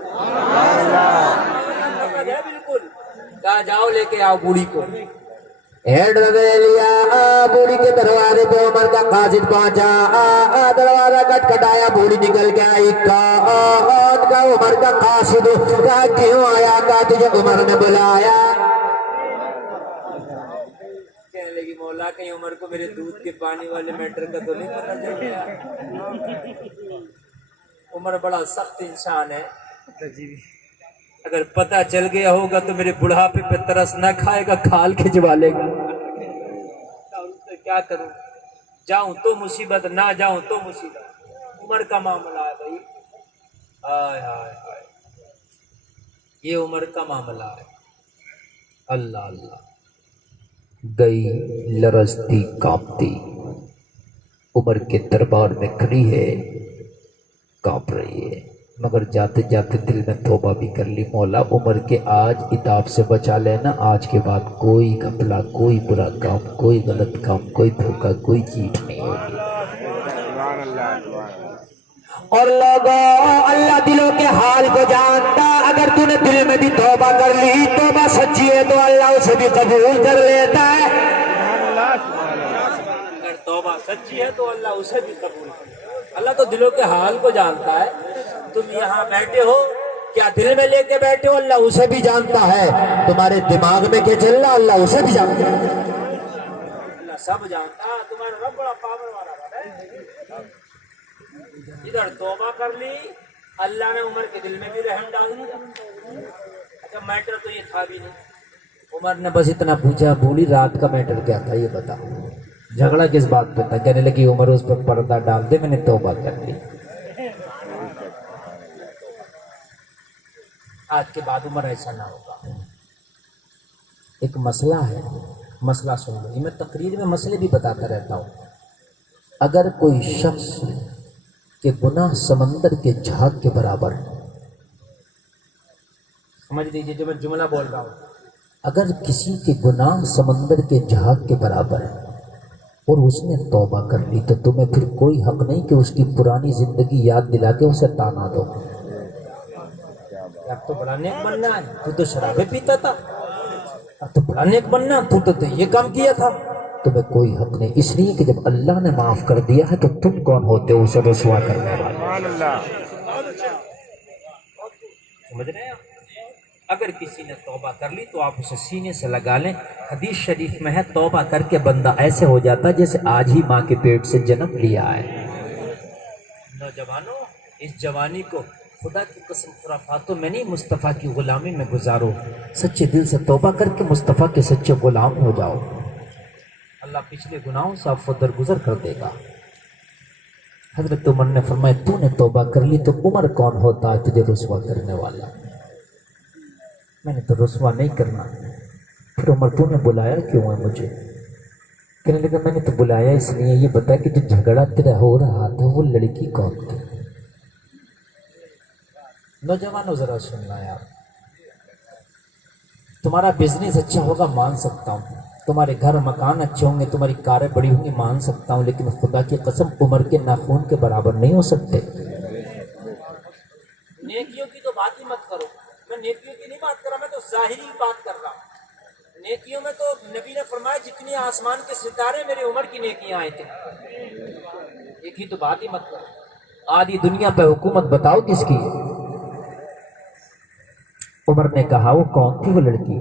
بالکل کہا جاؤ لے کے آؤ بوڑھی کو۔ ہیڈ لے لیا، بوڑھی کے دروازے پہ عمر کا قاصد پہنچا، دروازہ کٹکھٹایا، بوڑھی نکل کے آئی، کا عمر کا قاصد، کہا کیوں آیا؟ کہا تجھے عمر نے بلایا۔ کہنے لگی مولا کہیں عمر کو میرے دودھ کے پانی والے میٹر کا تو نہیں پتا چل گیا؟ عمر بڑا سخت انسان ہے، اگر پتہ چل گیا ہوگا تو میرے بڑھاپے پہ ترس نہ کھائے گا، کھال کھجوا لے گا۔ کیا کروں، جاؤں تو مصیبت، نہ جاؤں تو مصیبت۔ عمر کا معاملہ ہے بھائی، ہائے ہائے ہائے، یہ عمر کا معاملہ ہے۔ اللہ اللہ، گئی لرزتی کانپتی، عمر کے دربار میں کھڑی ہے، کانپ رہی ہے، مگر جاتے جاتے دل میں توبہ بھی کر لی، مولا عمر کے آج عذاب سے بچا لینا، آج کے بعد کوئی گھپلا، کوئی برا کام، کوئی غلط کام، کوئی دھوکہ، کوئی چیٹ نہیں ہوگی۔ اور لوگوں، اللہ دلوں کے حال کو جانتا، اگر تو نے دل میں بھی توبہ کر لی، توبہ سچی ہے تو اللہ اسے بھی قبول کر لیتا ہے۔ اگر توبہ سچی ہے تو اللہ اسے بھی قبول کر لیتا ہے۔ اللہ تو دلوں کے حال کو جانتا ہے۔ تم یہاں بیٹھے ہو، کیا دل میں لے کے بیٹھے ہو، اللہ اسے بھی جانتا ہے۔ تمہارے دماغ میں کیا چل رہا، اللہ اسے بھی جانتا ہے۔ اللہ سب جانتا ہے، تمہارا رب بڑا پاور والا ہے۔ ادھر توبہ کر لی، اللہ نے عمر کے دل میں بھی رحم ڈال دیا۔ اچھا میٹر تو یہ تھا بھی نہیں، عمر نے بس اتنا پوچھا، بولی رات کا میٹر کیا تھا یہ بتا، جھگڑا کس بات پہ تھا؟ کہنے لگی عمر اس پر پردہ ڈال دے، میں نے توبہ کر لی۔ آج کے بعد عمر ایسا نہ ہوگا۔ ایک مسئلہ ہے، مسئلہ سن لو، میں تقریر میں مسئلے بھی بتاتا رہتا ہوں۔ اگر کوئی شخص کے گناہ سمندر کے جھاگ کے برابر، سمجھ لیجیے جو میں جملہ بول رہا ہوں، اگر کسی کے گناہ سمندر کے جھاگ کے برابر ہے اور اس نے توبہ کر لی، تو تمہیں پھر کوئی حق نہیں کہ اس کی پرانی زندگی یاد دلا کے اسے تانا دو۔ اب تو بڑا نیک بننا ہے، تو تو شرابیں پیتا تھا، اب تو بڑا نیک بننا، تو یہ کام کیا تھا۔ تمہیں کوئی حق نہیں، اس لیے کہ جب اللہ نے معاف کر دیا ہے تو تم کون ہوتے ہو اسے رسوا کرنے والے؟ سمجھ رہے ہیں؟ اگر کسی نے توبہ کر لی تو آپ اسے سینے سے لگا لیں۔ حدیث شریف میں ہے توبہ کر کے بندہ ایسے ہو جاتا ہے جیسے آج ہی ماں کے پیٹ سے جنم لیا ہے۔ نوجوانوں، اس جوانی کو خدا کی قسم خرافاتوں میں نہیں، مصطفیٰ کی غلامی میں گزارو۔ سچے دل سے توبہ کر کے مصطفیٰ کے سچے غلام ہو جاؤ، اللہ پچھلے گناہوں سے آپ کو درگزر کر دے گا۔ حضرت عمر نے فرمایا تو نے توبہ کر لی تو عمر کون ہوتا ہے تجھے رسوا کرنے والا؟ میں نے تو رسوا نہیں کرنا۔ پھر عمر تو نے بلایا کیوں ہے مجھے؟ کہنے لگا میں نے تو بلایا اس لیے یہ بتا کہ جو جھگڑا تیرا ہو رہا تھا وہ لڑکی کون تھی؟ نوجوانوں ذرا سننا یار، تمہارا بزنس اچھا ہوگا مان سکتا ہوں، تمہارے گھر مکان اچھے ہوں گے، تمہاری کاریں بڑی ہوں گی مان سکتا ہوں، لیکن خدا کی قسم عمر کے ناخون کے برابر نہیں ہو سکتے۔ نیکیوں کی تو بات ہی مت کرو، میں نیکیوں کی نہیں بات کر رہا، میں تو ظاہری بات کر رہا ہوں۔ نیکیوں میں تو نبی نے فرمایا جتنی آسمان کے ستارے میری عمر کی نیکیاں آئے تھے، ایک ہی تو بات ہی مت کرو۔ آدھی دنیا پہ حکومت بتاؤ کس کی ہے؟ عمر نے کہا وہ کون تھی وہ لڑکی؟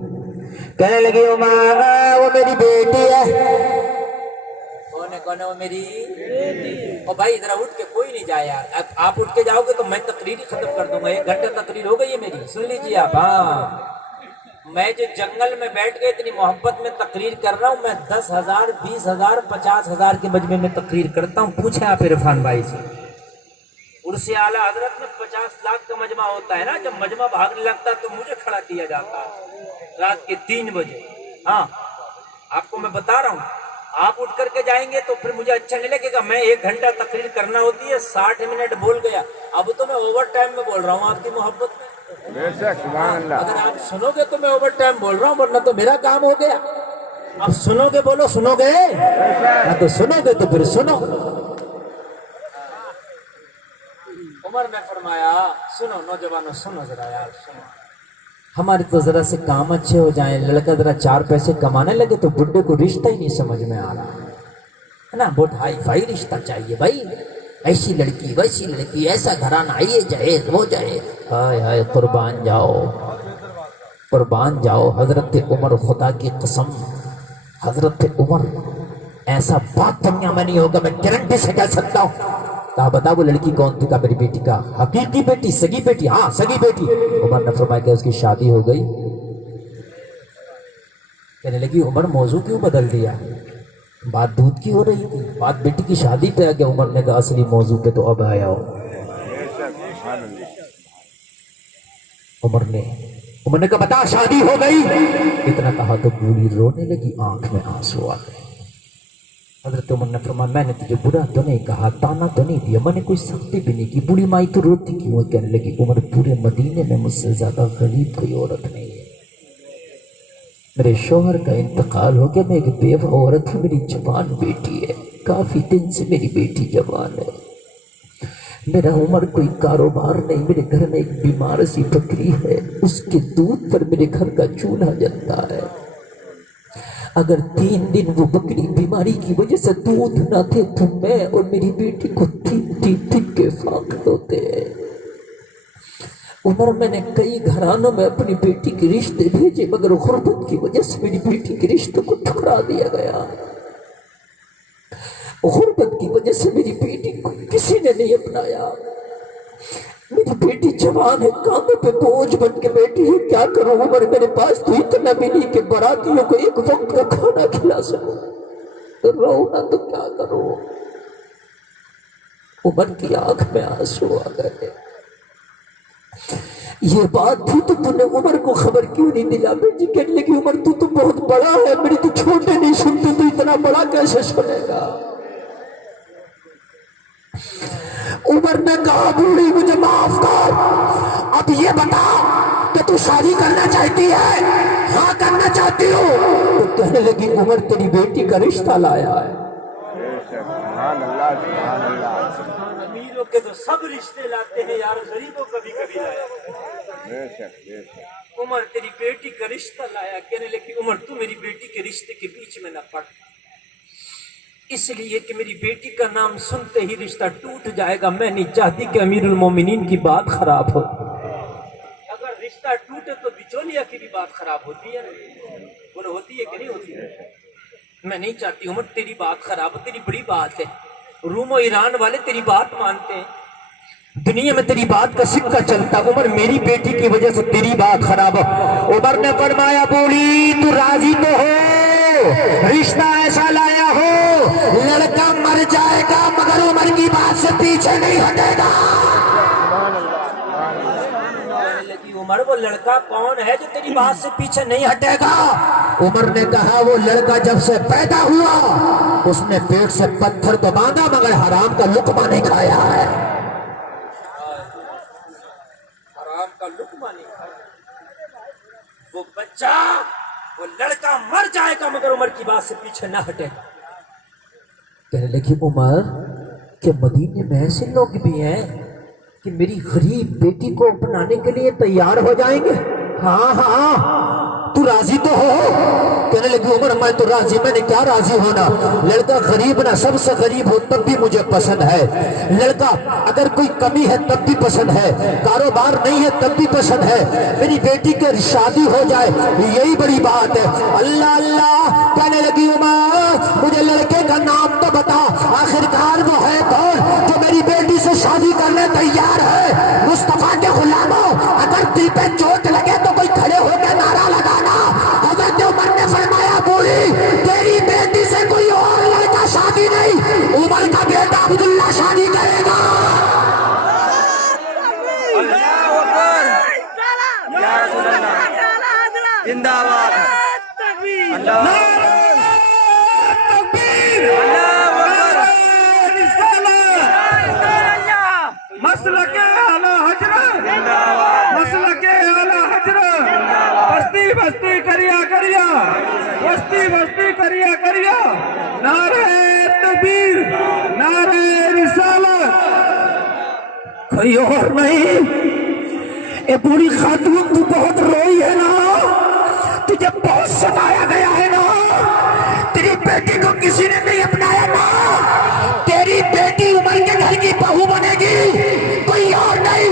کہنے لگی عمر وہ میری بیٹی ہے۔ کون ہے وہ؟ میری بیٹی۔ اور بھائی ذرا اٹھ کے کوئی نہیں جائے یار، آپ اٹھ کے جاؤ گے تو میں تقریر ہی ختم کر دوں گا، 1 گھنٹہ تقریر ہو گئی ہے میری، سن لیجیے آپ۔ ہاں میں جو جنگل میں بیٹھ کے اتنی محبت میں تقریر کر رہا ہوں، میں 10,000 20,000 50,000 کے مجمع میں تقریر کرتا ہوں، پوچھیں آپ عرفان بھائی سے۔ عرس اعلیٰ حضرت میں 50 لاکھ کا مجمع ہوتا ہے نا، جب مجمع بھاگنے لگتا ہے تو مجھے کھڑا کیا جاتا ہے رات کے 3 بجے۔ ہاں آپ کو میں بتا رہا ہوں، آپ اٹھ کر کے جائیں گے تو پھر مجھے اچھا نہیں لگے گا۔ میں 1 گھنٹہ تقریر کرنا ہوتی ہے، 60 منٹ بول گیا، اب تو میں اوور ٹائم میں بول رہا ہوں آپ کی محبت میں۔ اگر آپ سنو گے تو میں اوور ٹائم بول رہا ہوں، ورنہ تو میرا کام ہو گیا۔ اب سنو گے بولو سنو گے نہ تو سنو گے تو پھر سنو. عمر نے فرمایا سنو نوجوانوں سنو ذرا یار سنو. ہمارے تو ذرا سے کام اچھے ہو جائیں لڑکا ذرا 4 پیسے کمانے لگے تو بڈھے کو رشتہ ہی نہیں سمجھ میں آ رہا ہے نا. بہت ہائی فائی رشتہ چاہیے بھائی. ایسی لڑکی ویسی لڑکی ایسا گھرانہ یہ جہیز وہ جہیز. ہائے ہائے قربان جاؤ قربان جاؤ. حضرت عمر خدا کی قسم حضرت عمر ایسا بات دنیا میں نہیں ہوگا میں گارنٹی سے کہہ سکتا ہوں. کہا بتا وہ لڑکی کون تھی؟ کہا میری بیٹی. کا حقیقی بیٹی سگی بیٹی؟ ہاں سگی بیٹی. عمر نے فرمایا کہ اس کی شادی ہو گئی. کہنے لگی عمر موضوع کیوں بدل دیا؟ بات دودھ کی ہو رہی تھی بات بیٹی کی شادی پہ آ گیا. عمر نے کہا اصلی موضوع پہ تو اب آیا ہو. عمر نے کہا بتا شادی ہو گئی؟ اتنا کہا تو بوڑھی رونے لگی آنکھ میں آنسو آ گئے. حضرت عمر نے فرمایا میں نے تجھے برا تو نہیں کہا تانا تو نہیں دیا میں نے کوئی سختی بھی نہیں کی. بوڑھی مائی تو روتی کیوں ہے؟ کہنے لگی عمر پورے مدینے میں مجھ سے زیادہ غریب کوئی عورت نہیں ہے. میرے شوہر کا انتقال ہو گیا. میں ایک بیوہ عورت ہوں. میری جوان بیٹی ہے. کافی دن سے میری بیٹی جوان ہے. میرا عمر کوئی کاروبار نہیں. میرے گھر میں ایک بیمار سی بکری ہے. اس کے دودھ پر میرے گھر کا چولہا جلتا ہے. اگر 3 دن وہ بکری بیماری کی وجہ سے دودھ نہ تھے تو میں اور میری بیٹی کو 3 دن کے فاقے ہوتے ہیں. عمر میں نے کئی گھرانوں میں اپنی بیٹی کے رشتے بھیجے مگر غربت کی وجہ سے میری بیٹی کے رشتے کو ٹھکرا دیا گیا. غربت کی وجہ سے میری بیٹی کو کسی نے نہیں اپنایا. میری بیٹی جوان ہے کانوں پہ بوجھ بن کے بیٹی ہے. کیا کروں عمر میرے پاس تو اتنا بھی نہیں کہ براتیوں کو ایک وقت کا کھانا کھلا سکوں. رو نہ تو کیا کروں. عمر کی آنکھ میں آنسو آ گئے. یہ بات تھی تو نے عمر کو خبر کیوں نہیں دلا بیٹی؟ کہنے لگی عمر تو بہت بڑا ہے میری تو چھوٹے نہیں سنتے تو اتنا بڑا کیسے سنے گا. عمر نے کہا بوڑھی مجھے معاف کر. اب یہ بتا کہ تو شادی کرنا چاہتی ہے؟ ہاں کرنا چاہتی ہو. تو کہنے لگی عمر تیری بیٹی کا رشتہ لایا ہے. امیروں کے تو سب رشتے لاتے ہیں یار غریبوں کبھی کبھی لایا. عمر تیری بیٹی کا رشتہ لایا. کہنے لگی عمر تو میری بیٹی کے رشتے کے بیچ میں نہ پڑ اس لیے کہ میری بیٹی کا نام سنتے ہی رشتہ ٹوٹ جائے گا. میں نہیں چاہتی کہ امیر المومنین کی بات خراب ہو. اگر رشتہ ٹوٹے تو بچولیا کی بھی بات خراب ہوتی ہے. بولو ہوتی ہے کہ نہیں ہوتی ہے؟ میں نہیں چاہتی عمر تیری بات خراب ہو. تیری بڑی بات ہے. روم و ایران والے تیری بات مانتے ہیں. دنیا میں تیری بات کا سکہ چلتا. عمر میری بیٹی کی وجہ سے تیری بات خراب ہو. عمر نے فرمایا بولی تو راضی تو ہو رشتہ ایسا لایا ہو لڑکا مر جائے گا مگر عمر کی بات سے پیچھے نہیں ہٹے گا. عمر وہ لڑکا کون ہے جو تیری بات سے پیچھے نہیں ہٹے گا؟ عمر نے کہا وہ لڑکا جب سے پیدا ہوا اس نے پیٹ سے پتھر تو باندھا مگر حرام کا لقمہ نہیں کھایا ہے. حرام کا لقمہ نہیں کھایا. وہ بچہ وہ لڑکا مر جائے گا مگر عمر کی بات سے پیچھے نہ ہٹے گا. کہنے لگی عمر کہ مدینے میں ایسے لوگ بھی ہیں کہ میری غریب بیٹی کو اپنانے کے لیے تیار ہو جائیں گے. ہاں ہاں تو راضی تو ہو؟ کہنے لگی عمر میں تو راضی. میں نے کیا راضی ہونا. لڑکا غریب نہ سب سے غریب ہو تب بھی مجھے پسند ہے. لڑکا اگر کوئی کمی ہے تب بھی پسند ہے. کاروبار نہیں ہے تب بھی پسند ہے. میری بیٹی کی شادی ہو جائے یہی بڑی بات ہے. اللہ اللہ کہنے لگی عمر مجھے لڑکے کا نام تو بتا. آخرکار وہ ہے کون جو میری بیٹی سے شادی کرنے تیار ہے؟ مصطفیٰ کے غلاموں اگر دل پہ چوٹ لگے تو کوئی کھڑے ہو کے نعرہ لگانا. حضرت عمر نے فرمایا بولی تیری بیٹی سے کوئی اور لڑکا شادی نہیں عمر کا بیٹا عبداللہ شادی کرے گا. زندہ باد. مسلک اعلی حضرت مسلک اعلی حضرت بستی بستی کریا کریا بستی بستی تکبیر، نعرہ رسالت۔ کوئی اور نہیں، اے بوڑھی خاتون تو بہت روئی ہے نا، تجھے بہت ستایا گیا ہے نا، تیری بیٹی کو کسی نے نہیں اپنایا نا، تیری بیٹی عمر کے گھر کی بہو بنے گی، کوئی اور نہیں،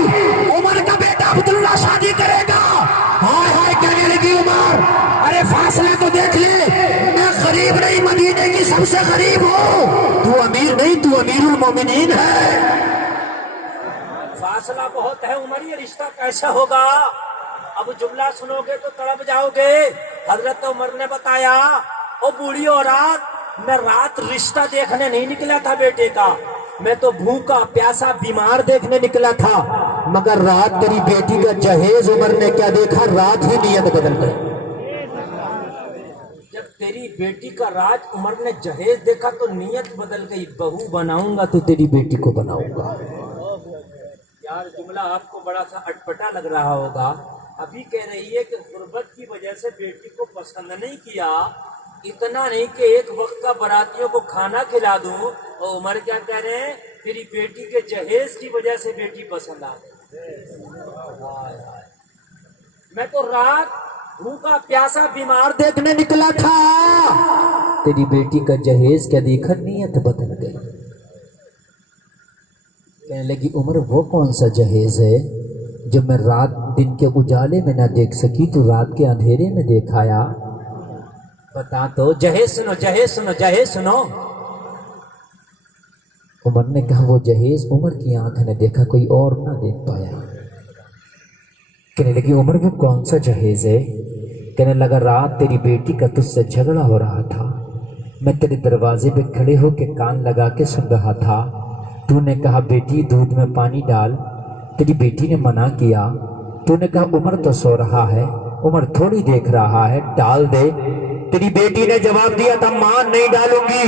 عمر کا بیٹا عبداللہ شادی کرے گا۔ ہائے ہائے کہنے لگی عمر، ارے فاصلہ تو دیکھ لے، میں غریب نہیں، مدینے کی سب سے غریب ہوں، تو امیر نہیں، تو امیر المومنین ہے۔ فاصلہ بہت ہے عمر، یہ رشتہ کیسا ہوگا؟ اب جملہ سنو گے تو تڑپ جاؤ گے۔ حضرت عمر نے بتایا، او بوڑھی عورت، میں رات رشتہ دیکھنے نہیں نکلا تھا بیٹے کا، میں تو بھوکا پیاسا بیمار دیکھنے نکلا تھا، مگر رات تیری بیٹی کا جہیز عمر نے کیا دیکھا، رات ہی نیت بدل گئی۔ جب تیری بیٹی کا راج عمر نے جہیز دیکھا تو نیت بدل گئی، بہو بناؤں گا تو تیری بیٹی کو بناؤں گا۔ یار جملہ آپ کو بڑا سا اٹپٹا لگ رہا ہوگا، ابھی کہہ رہی ہے کہ غربت کی وجہ سے بیٹی کو پسند نہیں کیا، اتنا نہیں کہ ایک وقت کا براتیوں کو کھانا کھلا دوں، اور عمر کیا کہہ رہے ہیں، تیری بیٹی کے جہیز کی وجہ سے بیٹی پسند آ گئی۔ میں تو رات بھوکا پیاسا بیمار دیکھنے نکلا تھا، تیری بیٹی کا جہیز کیا دیکھا، نیت بدل گئی۔ کہنے لگی عمر وہ کون سا جہیز ہے جو میں رات دن کے اجالے میں نہ دیکھ سکی، تو رات کے اندھیرے میں دیکھایا، بتا تو، جہیز سنو جہیز سنو جہیز سنو۔ عمر نے کہا وہ جہیز عمر کی آنکھ نے دیکھا، کوئی اور نہ دیکھ پایا۔ کہنے لگی عمر وہ کون سا جہیز ہے؟ کہنے لگا رات تیری بیٹی کا تجھ سے جھگڑا ہو رہا تھا، میں تیرے دروازے پہ کھڑے ہو کے کان لگا کے سن رہا تھا، تو نے کہا بیٹی دودھ میں پانی ڈال، تیری بیٹی نے منع کیا، تو نے کہا عمر تو سو رہا ہے، عمر تھوڑی دیکھ رہا ہے، ڈال دے، تیری بیٹی نے جواب دیا تھا ماں نہیں ڈالوں گی،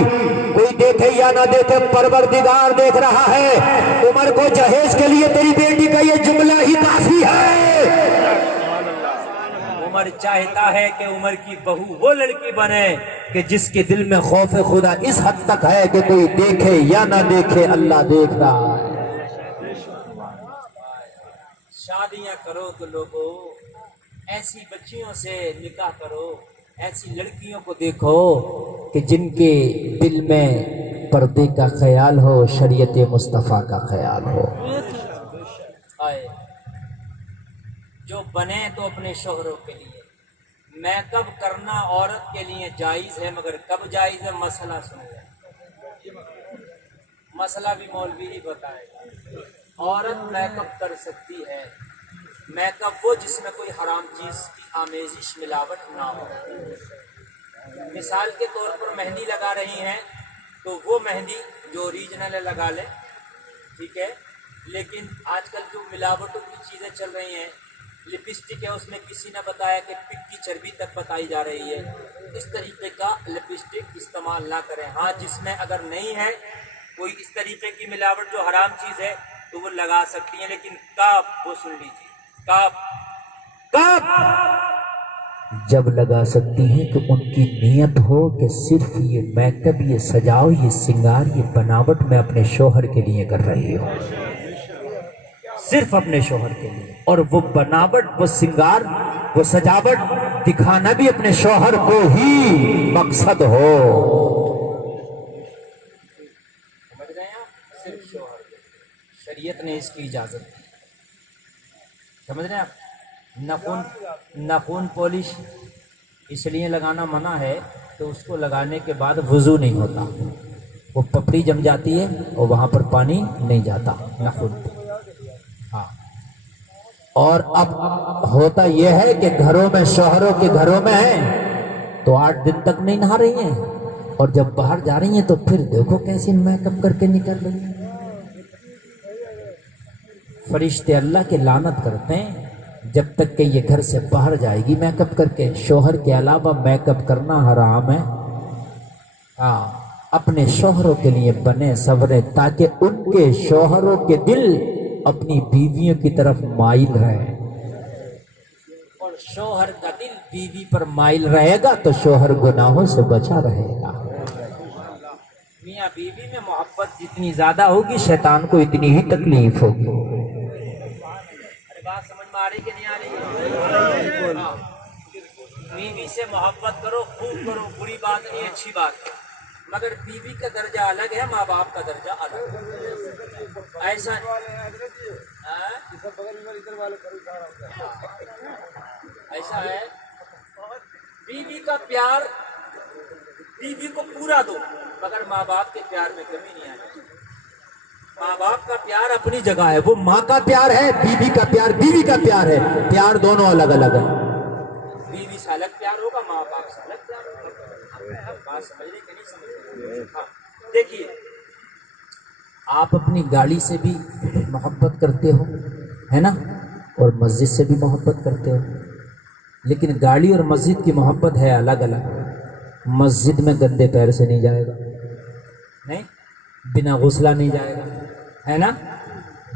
کوئی دیکھے یا نہ دیکھے پروردگار دیکھ رہا ہے، عمر کو جہیز کے لیے تیری بیٹی کا یہ جملہ ہی کافی ہے۔ عمر چاہتا ہے کہ عمر کی بہو وہ لڑکی بنے کہ جس کے دل میں خوف خدا اس حد تک ہے کہ کوئی دیکھے یا نہ دیکھے اللہ دیکھ رہا ہے۔ شادیاں کرو تو لوگوں، ایسی بچیوں سے نکاح کرو، ایسی لڑکیوں کو دیکھو کہ جن کے دل میں پردے کا خیال ہو، شریعت مصطفیٰ کا خیال ہو۔ جو بنے تو اپنے شوہروں کے لیے، میک اپ کرنا عورت کے لیے جائز ہے، مگر کب جائز ہے مسئلہ سنو، مسئلہ بھی مولوی ہی بتائے گا۔ عورت میک اپ کر سکتی ہے، میک اپ وہ جس میں کوئی حرام چیز کی آمیزش ملاوٹ نہ ہو۔ مثال کے طور پر مہندی لگا رہی ہیں تو وہ مہندی جو اوریجنل ہے لگا لیں، ٹھیک ہے، لیکن آج کل جو ملاوٹوں کی چیزیں چل رہی ہیں، لپسٹک ہے اس میں کسی نے بتایا کہ پک کی چربی تک بتائی جا رہی ہے، اس طریقے کا لپسٹک استعمال نہ کریں۔ ہاں جس میں اگر نہیں ہے کوئی اس طریقے کی ملاوٹ جو حرام چیز ہے تو وہ لگا سکتی ہیں، لیکن کب وہ سن لیجیے، کب جب لگا سکتی ہیں کہ ان کی نیت ہو کہ صرف یہ میک اپ، یہ سجاؤ، یہ سنگار، یہ بناوٹ میں اپنے شوہر کے لیے کر رہی ہو، صرف اپنے شوہر کے لیے، اور وہ بناوٹ، وہ سنگار، وہ سجاوٹ دکھانا بھی اپنے شوہر کو ہی مقصد ہو۔ سمجھ رہے ہیں آپ؟ صرف شوہر کے، شریعت نے اس کی اجازت دی، سمجھ رہے ہیں آپ؟ ناخن پالش اس لیے لگانا منع ہے تو اس کو لگانے کے بعد وضو نہیں ہوتا، وہ پپڑی جم جاتی ہے اور وہاں پر پانی نہیں جاتا ناخن۔ ہاں، اور اب ہوتا یہ ہے کہ گھروں میں، شوہروں کے گھروں میں ہیں تو 8 دن تک نہیں نہا رہی ہیں، اور جب باہر جا رہی ہیں تو پھر دیکھو کیسے میک اپ کر کے نکل رہی ہیں۔ فرشتے اللہ کے لعنت کرتے ہیں جب تک کہ یہ گھر سے باہر جائے گی میک اپ کر کے۔ شوہر کے علاوہ میک اپ کرنا حرام ہے۔ ہاں، اپنے شوہروں کے لیے بنے سورے تاکہ ان کے شوہروں کے دل اپنی بیویوں کی طرف مائل رہے، اور شوہر کا دل بیوی پر مائل رہے گا تو شوہر گناہوں سے بچا رہے گا۔ میاں میاں بیوی میں محبت جتنی زیادہ ہوگی شیطان کو اتنی ہی تکلیف ہوگی. ارے بات سمجھ میں آ رہی کہ نہیں آ رہی؟ ہاں. بیوی سے محبت کرو، خوب کرو، بری بات نہیں، اچھی بات ہے، مگر بیوی کا درجہ الگ ہے، ماں باپ کا درجہ الگ ہے. ایسا ایسا ہے، بیوی کا پیار بیوی کو پورا دو، مگر ماں باپ کے پیار میں کمی نہیں آنی چاہیے. ماں باپ کا پیار اپنی جگہ ہے، وہ ماں کا پیار ہے، بیوی کا پیار بیوی کا پیار ہے، پیار دونوں الگ الگ ہے. بیوی سے الگ پیار ہوگا، ماں باپ سے الگ پیار ہوگا. بات سمجھ رہے کہ نہیں سمجھ رہے؟ ہاں دیکھیے، آپ اپنی گاڑی سے بھی محبت کرتے ہو ہے نا، اور مسجد سے بھی محبت کرتے ہو، لیکن گاڑی اور مسجد کی محبت ہے الگ الگ. مسجد میں گندے پیر سے نہیں جائے گا، نہیں، بنا غسلہ نہیں جائے گا، ہے نا،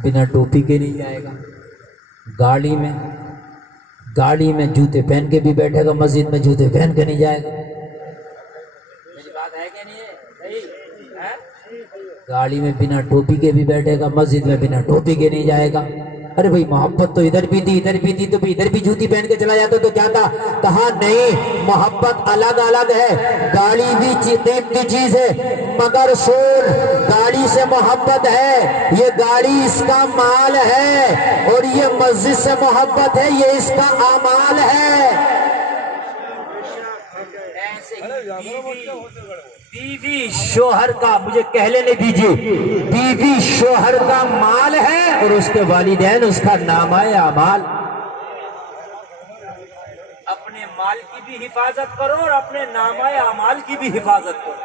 بنا ٹوپی کے نہیں جائے گا. گاڑی میں جوتے پہن کے بھی بیٹھے گا، مسجد میں جوتے پہن کے نہیں جائے گا. میری بات ہے کہ نہیں ہے؟ صحیح ہے. گاڑی میں بنا ٹوپی کے بھی بیٹھے گا، مسجد میں بنا ٹوپی کے نہیں جائے گا. ارے بھائی محبت تو ادھر بھی تھی تو بھی ادھر بھی جوتی پہن کے چلا جاتا تو کیا تھا؟ کہا نہیں، محبت الگ الگ ہے. گاڑی بھی قیمتی چیز ہے، مگر سن، گاڑی سے محبت ہے، یہ گاڑی اس کا مال ہے، اور یہ مسجد سے محبت ہے، یہ اس کا اعمال ہے. بیوی شوہر کا، مجھے کہہ لینے دیجیے، بیوی شوہر کا مال ہے اور اس کے والدین اس کا نامہ اعمال. اپنے مال کی بھی حفاظت کرو اور اپنے نامہ اعمال کی بھی حفاظت کرو.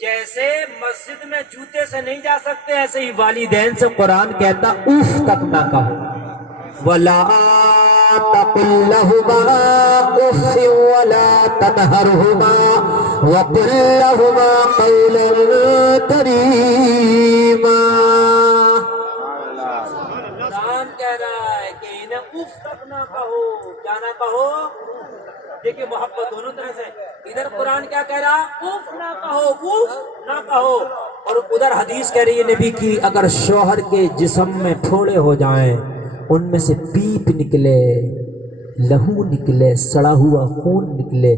جیسے مسجد میں جوتے سے نہیں جا سکتے، ایسے ہی والدین سے قرآن کہتا اف تک نہ کہو. وَلَا تَقُلْ لَهُمَا أُفٍّ وَلَا تَنْهَرْهُمَا وَقُلْ لَهُمَا قَوْلًا كَرِيمًا. قرآن کہہ رہا ہے کہ انہیں اف تک نہ کہو. کیا نہ کہو؟ دیکھیں محبت دونوں طرح سے. ادھر قرآن کیا کہہ رہا؟ اف نہ کہو، اف نہ کہو. اور ادھر حدیث کہہ رہی ہے نبی کی، اگر شوہر کے جسم میں پھوڑے ہو جائیں، ان میں سے پیپ نکلے، لہو نکلے، سڑا ہوا خون نکلے،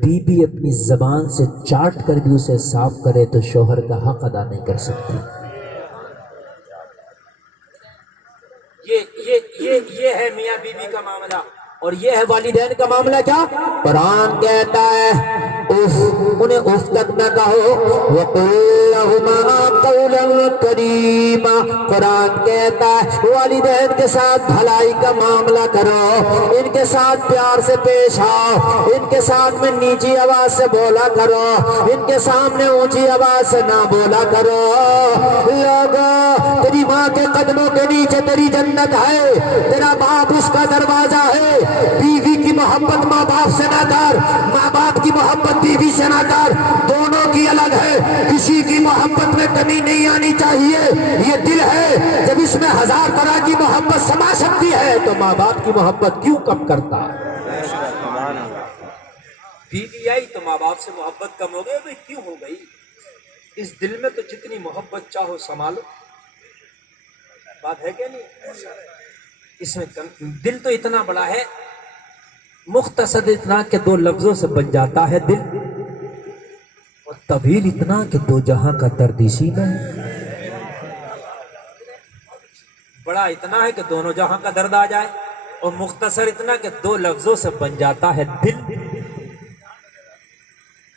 بیوی اپنی زبان سے چاٹ کر بھی اسے صاف کرے تو شوہر کا حق ادا نہیں کر سکتی. یہ ہے میاں بیوی کا معاملہ، اور یہ ہے والدین کا معاملہ. کیا قرآن کہتا ہے؟ انہیں اف تک نہ کہو. وَقُلْ لَهُمَا قَوْلًا كَرِيمًا. قرآن کہتا ہے والدین کے ساتھ بھلائی کا معاملہ کرو، ان کے ساتھ پیار سے پیش آؤ، ان کے ساتھ میں نیچی آواز سے بولا کرو، ان کے سامنے اونچی آواز سے نہ بولا کرو. لوگوں، تیری ماں کے قدموں کے نیچے تیری جنت ہے، تیرا باپ اس کا دروازہ ہے. بیوی کی محبت ماں باپ سے نہ کر، ماں باپ کی محبت بیوی سے نہ کر، دونوں کی الگ ہے. کسی کی محبت میں کمی نہیں آنی چاہیے. یہ دل ہے، جب اس میں ہزار طرح کی محبت سما سکتی ہے تو ماں باپ کی محبت کیوں کم کرتا؟ بیوی آئی تو ماں باپ سے محبت کم ہو گئی. بھائی کیوں ہو گئی؟ اس دل میں تو جتنی محبت چاہو سنبھالو. بات ہے کہ نہیں؟ اس میں دل تو اتنا بڑا ہے، مختصر اتنا کہ دو لفظوں سے بن جاتا ہے دل، اور طویل اتنا کہ دو جہاں کا درد اسی میں ہے. بڑا اتنا ہے کہ دونوں جہاں کا درد آ جائے، اور مختصر اتنا کہ دو لفظوں سے بن جاتا ہے دل.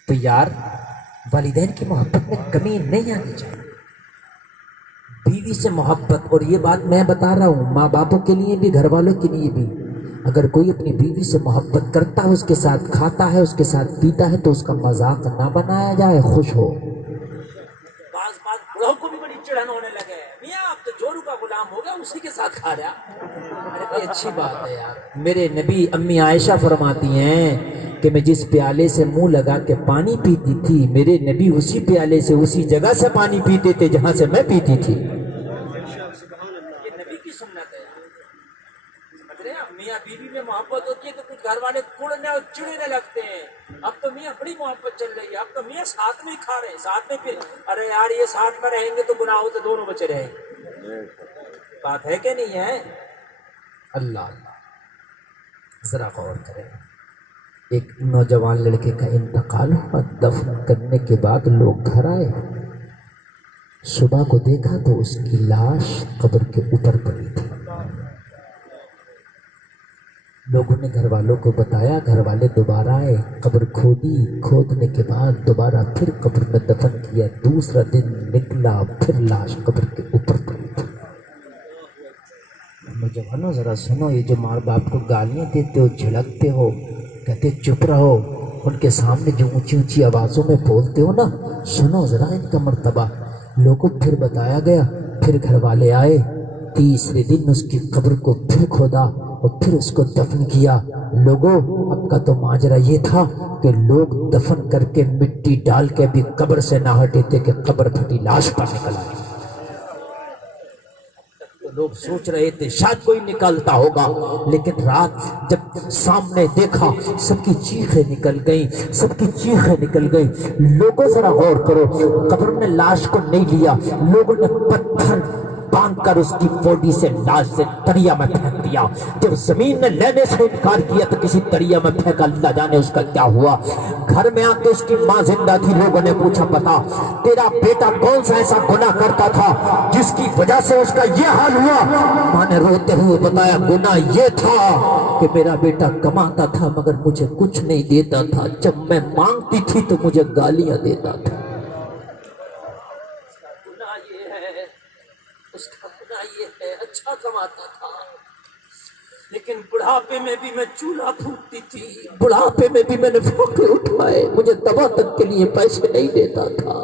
تو یار والدین کی محبت میں کمی نہیں آنی چاہیے. بیوی سے محبت، اور یہ بات میں بتا رہا ہوں ماں باپوں کے لیے بھی، گھر والوں کے لیے بھی. اگر کوئی اپنی بیوی سے محبت کرتا ہے، اس کے ساتھ کھاتا ہے، اس کے ساتھ پیتا ہے، تو اس کا مذاق نہ بنایا جائے، خوش ہو. بعض بڑوں کو بھی بڑی چڑھن ہونے لگے، میاں اب تو جورو کا غلام ہو گیا، اسی کے ساتھ کھا رہا. ارے بھائی اچھی بات ہے یار. میرے نبی امی عائشہ فرماتی ہیں کہ میں جس پیالے سے منہ لگا کے پانی پیتی تھی، میرے نبی اسی پیالے سے اسی جگہ سے پانی پیتے تھے جہاں سے میں پیتی تھی. یہ نبی کی سنت ہے. میاں بیوی میں محبت ہوتی ہے تو کچھ گھر والے کڑنے اور چڑنے لگتے ہیں. اب تو میاں بڑی محبت چل رہی ہے, اب تو میاں ساتھ میں ہی کھا رہے ہیں, ساتھ میں پھر ارے یار یہ ساتھ میں رہیں گے تو گناہوں سے دونوں بچے رہیں گے. بات ہے کہ نہیں ہے؟ اللہ ذرا غور کریں. ایک نوجوان لڑکے کا انتقال ہوا, دفن کرنے کے بعد لوگ گھر آئے, صبح کو دیکھا تو اس کی لاش قبر کے اوپر پڑی تھی. لوگوں نے گھر والوں کو بتایا, گھر والے دوبارہ آئے, قبر کھودی, کھودنے کے بعد دوبارہ پھر قبر میں دفن کیا. دوسرا دن نکلا, پھر لاش قبر کے اوپر پڑی تھی. نوجوانوں ذرا سنو, یہ جو ماں باپ کو گالیاں دیتے ہو, جھڑکتے ہو, کہتے چپ رہو, ان کے سامنے جو اونچی اونچی آوازوں میں بولتے ہو نا, سنو ذرا ان کا مرتبہ. لوگوں پھر بتایا گیا, پھر گھر والے آئے, تیسرے دن اس کی قبر کو پھر کھودا اور پھر اس کو دفن کیا. لوگوں اب کا تو ماجرا یہ تھا کہ لوگ دفن کر کے مٹی ڈال کے بھی قبر سے نہ ہٹے تھے کہ قبر پھٹی لاش پر نکل آئی. لوگ سوچ رہے تھے شاید کوئی نکلتا ہوگا, لیکن رات جب سامنے دیکھا سب کی چیخیں نکل گئیں, سب کی چیخیں نکل گئیں. لوگوں ذرا غور کرو, قبر نے لاش کو نہیں لیا, لوگوں نے پتھر باندھ کر اس کی باڈی سے لاش سے دریا میں پھینک دیا. جب زمین نے لینے سے انکار کیا تو کسی دریا میں پھینکا, اللہ جانے اس کا کیا ہوا. گھر میں آ کے اس کی ماں زندہ تھی, لوگوں نے پوچھا بتا تیرا بیٹا کون سا ایسا گناہ کرتا تھا جس کی وجہ سے اس کا یہ حال ہوا. ماں نے روتے ہوئے بتایا گناہ یہ تھا کہ میرا بیٹا کماتا تھا مگر مجھے کچھ نہیں دیتا تھا, جب میں مانگتی تھی تو مجھے گالیاں دیتا تھا. اس کا گناہ یہ ہے, اچھا کماتا تھا لیکن بڑھاپے میں بھی میں چولہا پھونکتی تھی, بڑھاپے میں بھی میں نے پھونکے اٹھائے, مجھے دوا تک کے لیے پیسے نہیں دیتا تھا,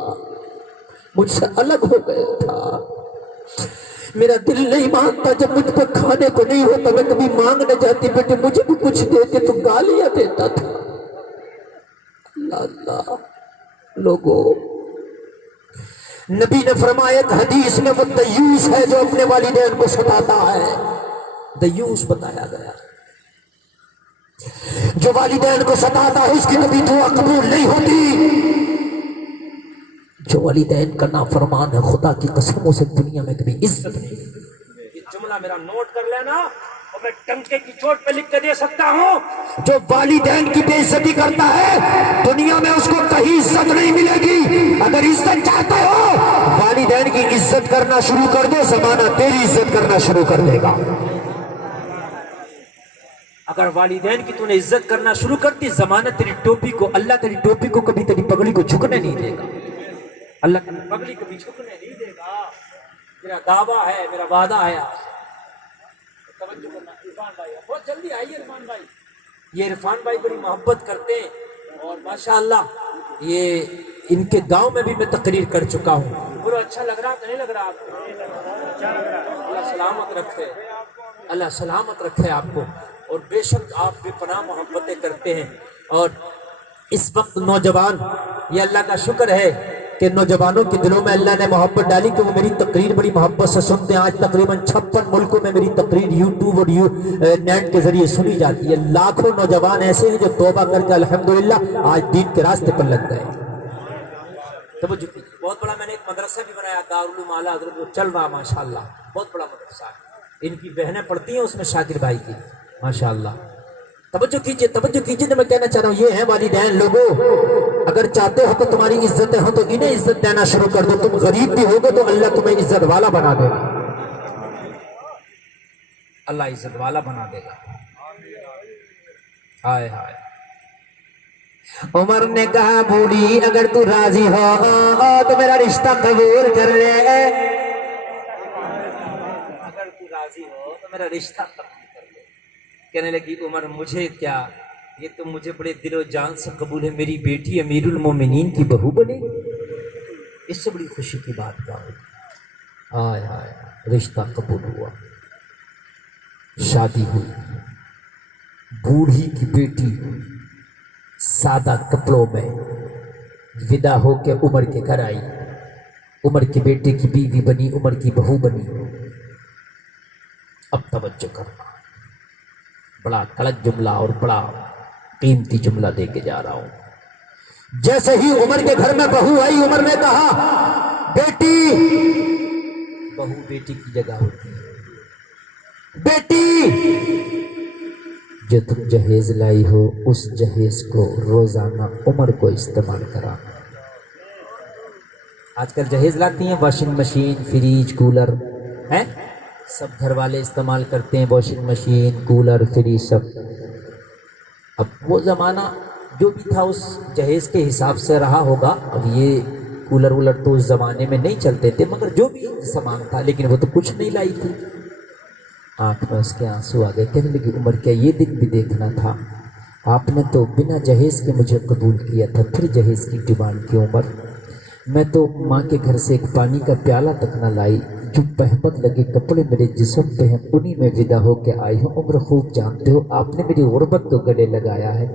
مجھ سے الگ ہو گیا تھا. میرا دل نہیں مانتا, جب مجھ پہ کھانے کو نہیں ہوتا میں کبھی مانگنے جاتی, بیٹے مجھے بھی کچھ دیتے تو گالیاں دیتا تھا. اللہ اللہ. لوگوں نبی نے فرمایا ایک حدیث میں وہ دیوس ہے جو اپنے والدین کو ستاتا ہے, دیوس بتایا گیا, جو والدین کو ستاتا ہے اس کی کبھی دعا قبول نہیں ہوتی. جو والدین کا نافرمان ہے خدا کی قسم اسے دنیا میں کبھی عزت نہیں. یہ جملہ میرا نوٹ کر لینا اور میں ٹنکے کی چوٹ پہ لکھ کے دے سکتا ہوں. جو والدین کی بے عزتی کرتا ہے دنیا میں اس کو کہیں عزت نہیں ملے گی. اگر عزت چاہتے ہو والدین کی عزت کرنا شروع کر دو, زمانہ تیری عزت کرنا شروع کر دے گا. اگر والدین کی تو نے عزت کرنا شروع کر دی, زمانہ تیری ٹوپی کو, اللہ تیری ٹوپی کو کبھی تیری پگڑی کو جھکنے نہیں دے گا. اللہ کی پگڑی کبھی جھکنے نہیں دے گا. میرا دعویٰ ہے, میرا وعدہ ہے. توجہ کرنا عرفان بھائی, بہت جلدی آئیے عرفان بھائی. یہ عرفان بھائی بڑی محبت کرتے ہیں اور ماشاءاللہ یہ ان کے گاؤں میں بھی میں تقریر کر چکا ہوں. بولو اچھا لگ رہا کہ نہیں لگ رہا آپ کو؟ اللہ سلامت رکھے, اللہ سلامت رکھے آپ کو. اور بے شک آپ بے پناہ محبتیں کرتے ہیں. اور اس وقت نوجوان, یہ اللہ کا شکر ہے کہ نوجوانوں کے دلوں میں اللہ نے محبت ڈالی کہ وہ میری تقریر بڑی محبت سے سنتے ہیں. آج تقریباً 56 ملکوں میں میری تقریر یوٹیوب اور نیٹ کے ذریعے سنی جاتی ہے. لاکھوں نوجوان ایسے ہیں جو توبہ کر کے الحمدللہ آج دین کے راستے پر لگ گئے. توجہ کیجیے, بہت بڑا میں نے ایک مدرسہ بھی بنایا, دارالعلوم اعلیٰ حضرت, وہ چل رہا ماشاءاللہ, بہت بڑا مدرسہ ہے. ان کی بہنیں پڑھتی ہیں اس میں, شاکر بھائی کی ماشاءاللہ. توجہ کیجیے, توجہ کیجیے. جو میں کہنا چاہ رہا ہوں یہ ہے والدین. لوگوں اگر چاہتے ہو کہ تمہاری عزتیں ہوں تو انہیں عزت دینا شروع کر دو. تم غریب بھی ہوگے تو اللہ تمہیں عزت والا بنا دے گا, اللہ عزت والا بنا دے گا. ہائے ہائے. عمر نے کہا بوڑھی اگر تو راضی ہو تو میرا رشتہ قبول کر لے. اگر تو راضی ہو تو میرا رشتہ قبول کر لے. کہنے لگی عمر مجھے کیا, یہ تو مجھے بڑے دل و جان سے قبول ہے, میری بیٹی امیر المومنین کی بہو بنے, اس سے بڑی خوشی کی بات کیا ہوگی. ہائے ہائے. رشتہ قبول ہوا, شادی ہوئی. بوڑھی کی بیٹی سادہ کپڑوں میں ودا ہو کے عمر کے گھر آئی. عمر کے بیٹے کی بیوی بنی, عمر کی بہو بنی. اب توجہ کرنا, بڑا کڑک جملہ اور بڑا قیمتی جملہ دے کے جا رہا ہوں. جیسے ہی عمر کے گھر میں بہو آئی، عمر نے کہا بیٹی، بہو بیٹی کی جگہ ہوتی ہے. بیٹی جو تم جہیز لائی ہو اس جہیز کو روزانہ عمر کو استعمال کرا. آج کل جہیز لاتی ہیں، واشنگ مشین، فریج، کولر ہیں، سب گھر والے استعمال کرتے ہیں، واشنگ مشین، کولر، فریج سب. اب وہ زمانہ جو بھی تھا اس جہیز کے حساب سے رہا ہوگا. اب یہ کولر وولر تو اس زمانے میں نہیں چلتے تھے، مگر جو بھی سامان تھا، لیکن وہ تو کچھ نہیں لائی تھی. آنکھ میں اس کے آنسو آ گئے. کہنے لگی عمر کیا یہ دن بھی دیکھنا تھا؟ آپ نے تو بنا جہیز کے مجھے قبول کیا تھا، پھر جہیز کی ڈیمانڈ کی. عمر میں تو ماں کے گھر سے ایک پانی کا پیالہ تک نہ لائی، جو پہمت لگے کپڑے میرے جسم پہ ہیں انہی میں ودا ہو کے آئی ہوں. عمر خوب جانتے ہو آپ نے میری غربت کو گلے لگایا ہے.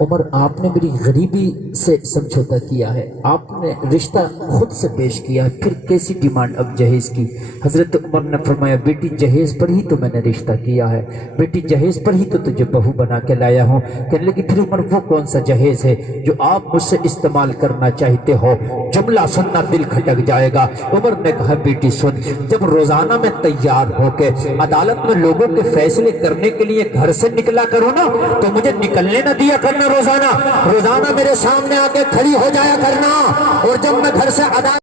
عمر آپ نے میری غریبی سے سمجھوتا کیا ہے، آپ نے رشتہ خود سے پیش کیا ہے، پھر کیسی ڈیمانڈ اب جہیز کی؟ حضرت عمر نے فرمایا بیٹی جہیز پر ہی تو میں نے رشتہ کیا ہے، بیٹی جہیز پر ہی تو تجھے بہو بنا کے لایا ہوں. کہنے لگی پھر عمر وہ کون سا جہیز ہے جو آپ مجھ سے استعمال کرنا چاہتے ہو؟ جملہ سننا دل کھٹک جائے گا. عمر نے کہا بیٹی سن، جب روزانہ میں تیار ہو کے عدالت میں لوگوں کے فیصلے کرنے کے لیے گھر سے نکلا کروں نا، تو مجھے نکلنے نہ دیا کرنا. روزانہ میرے سامنے آ کے کھڑی ہو جایا کرنا، اور جب میں گھر سے عدالت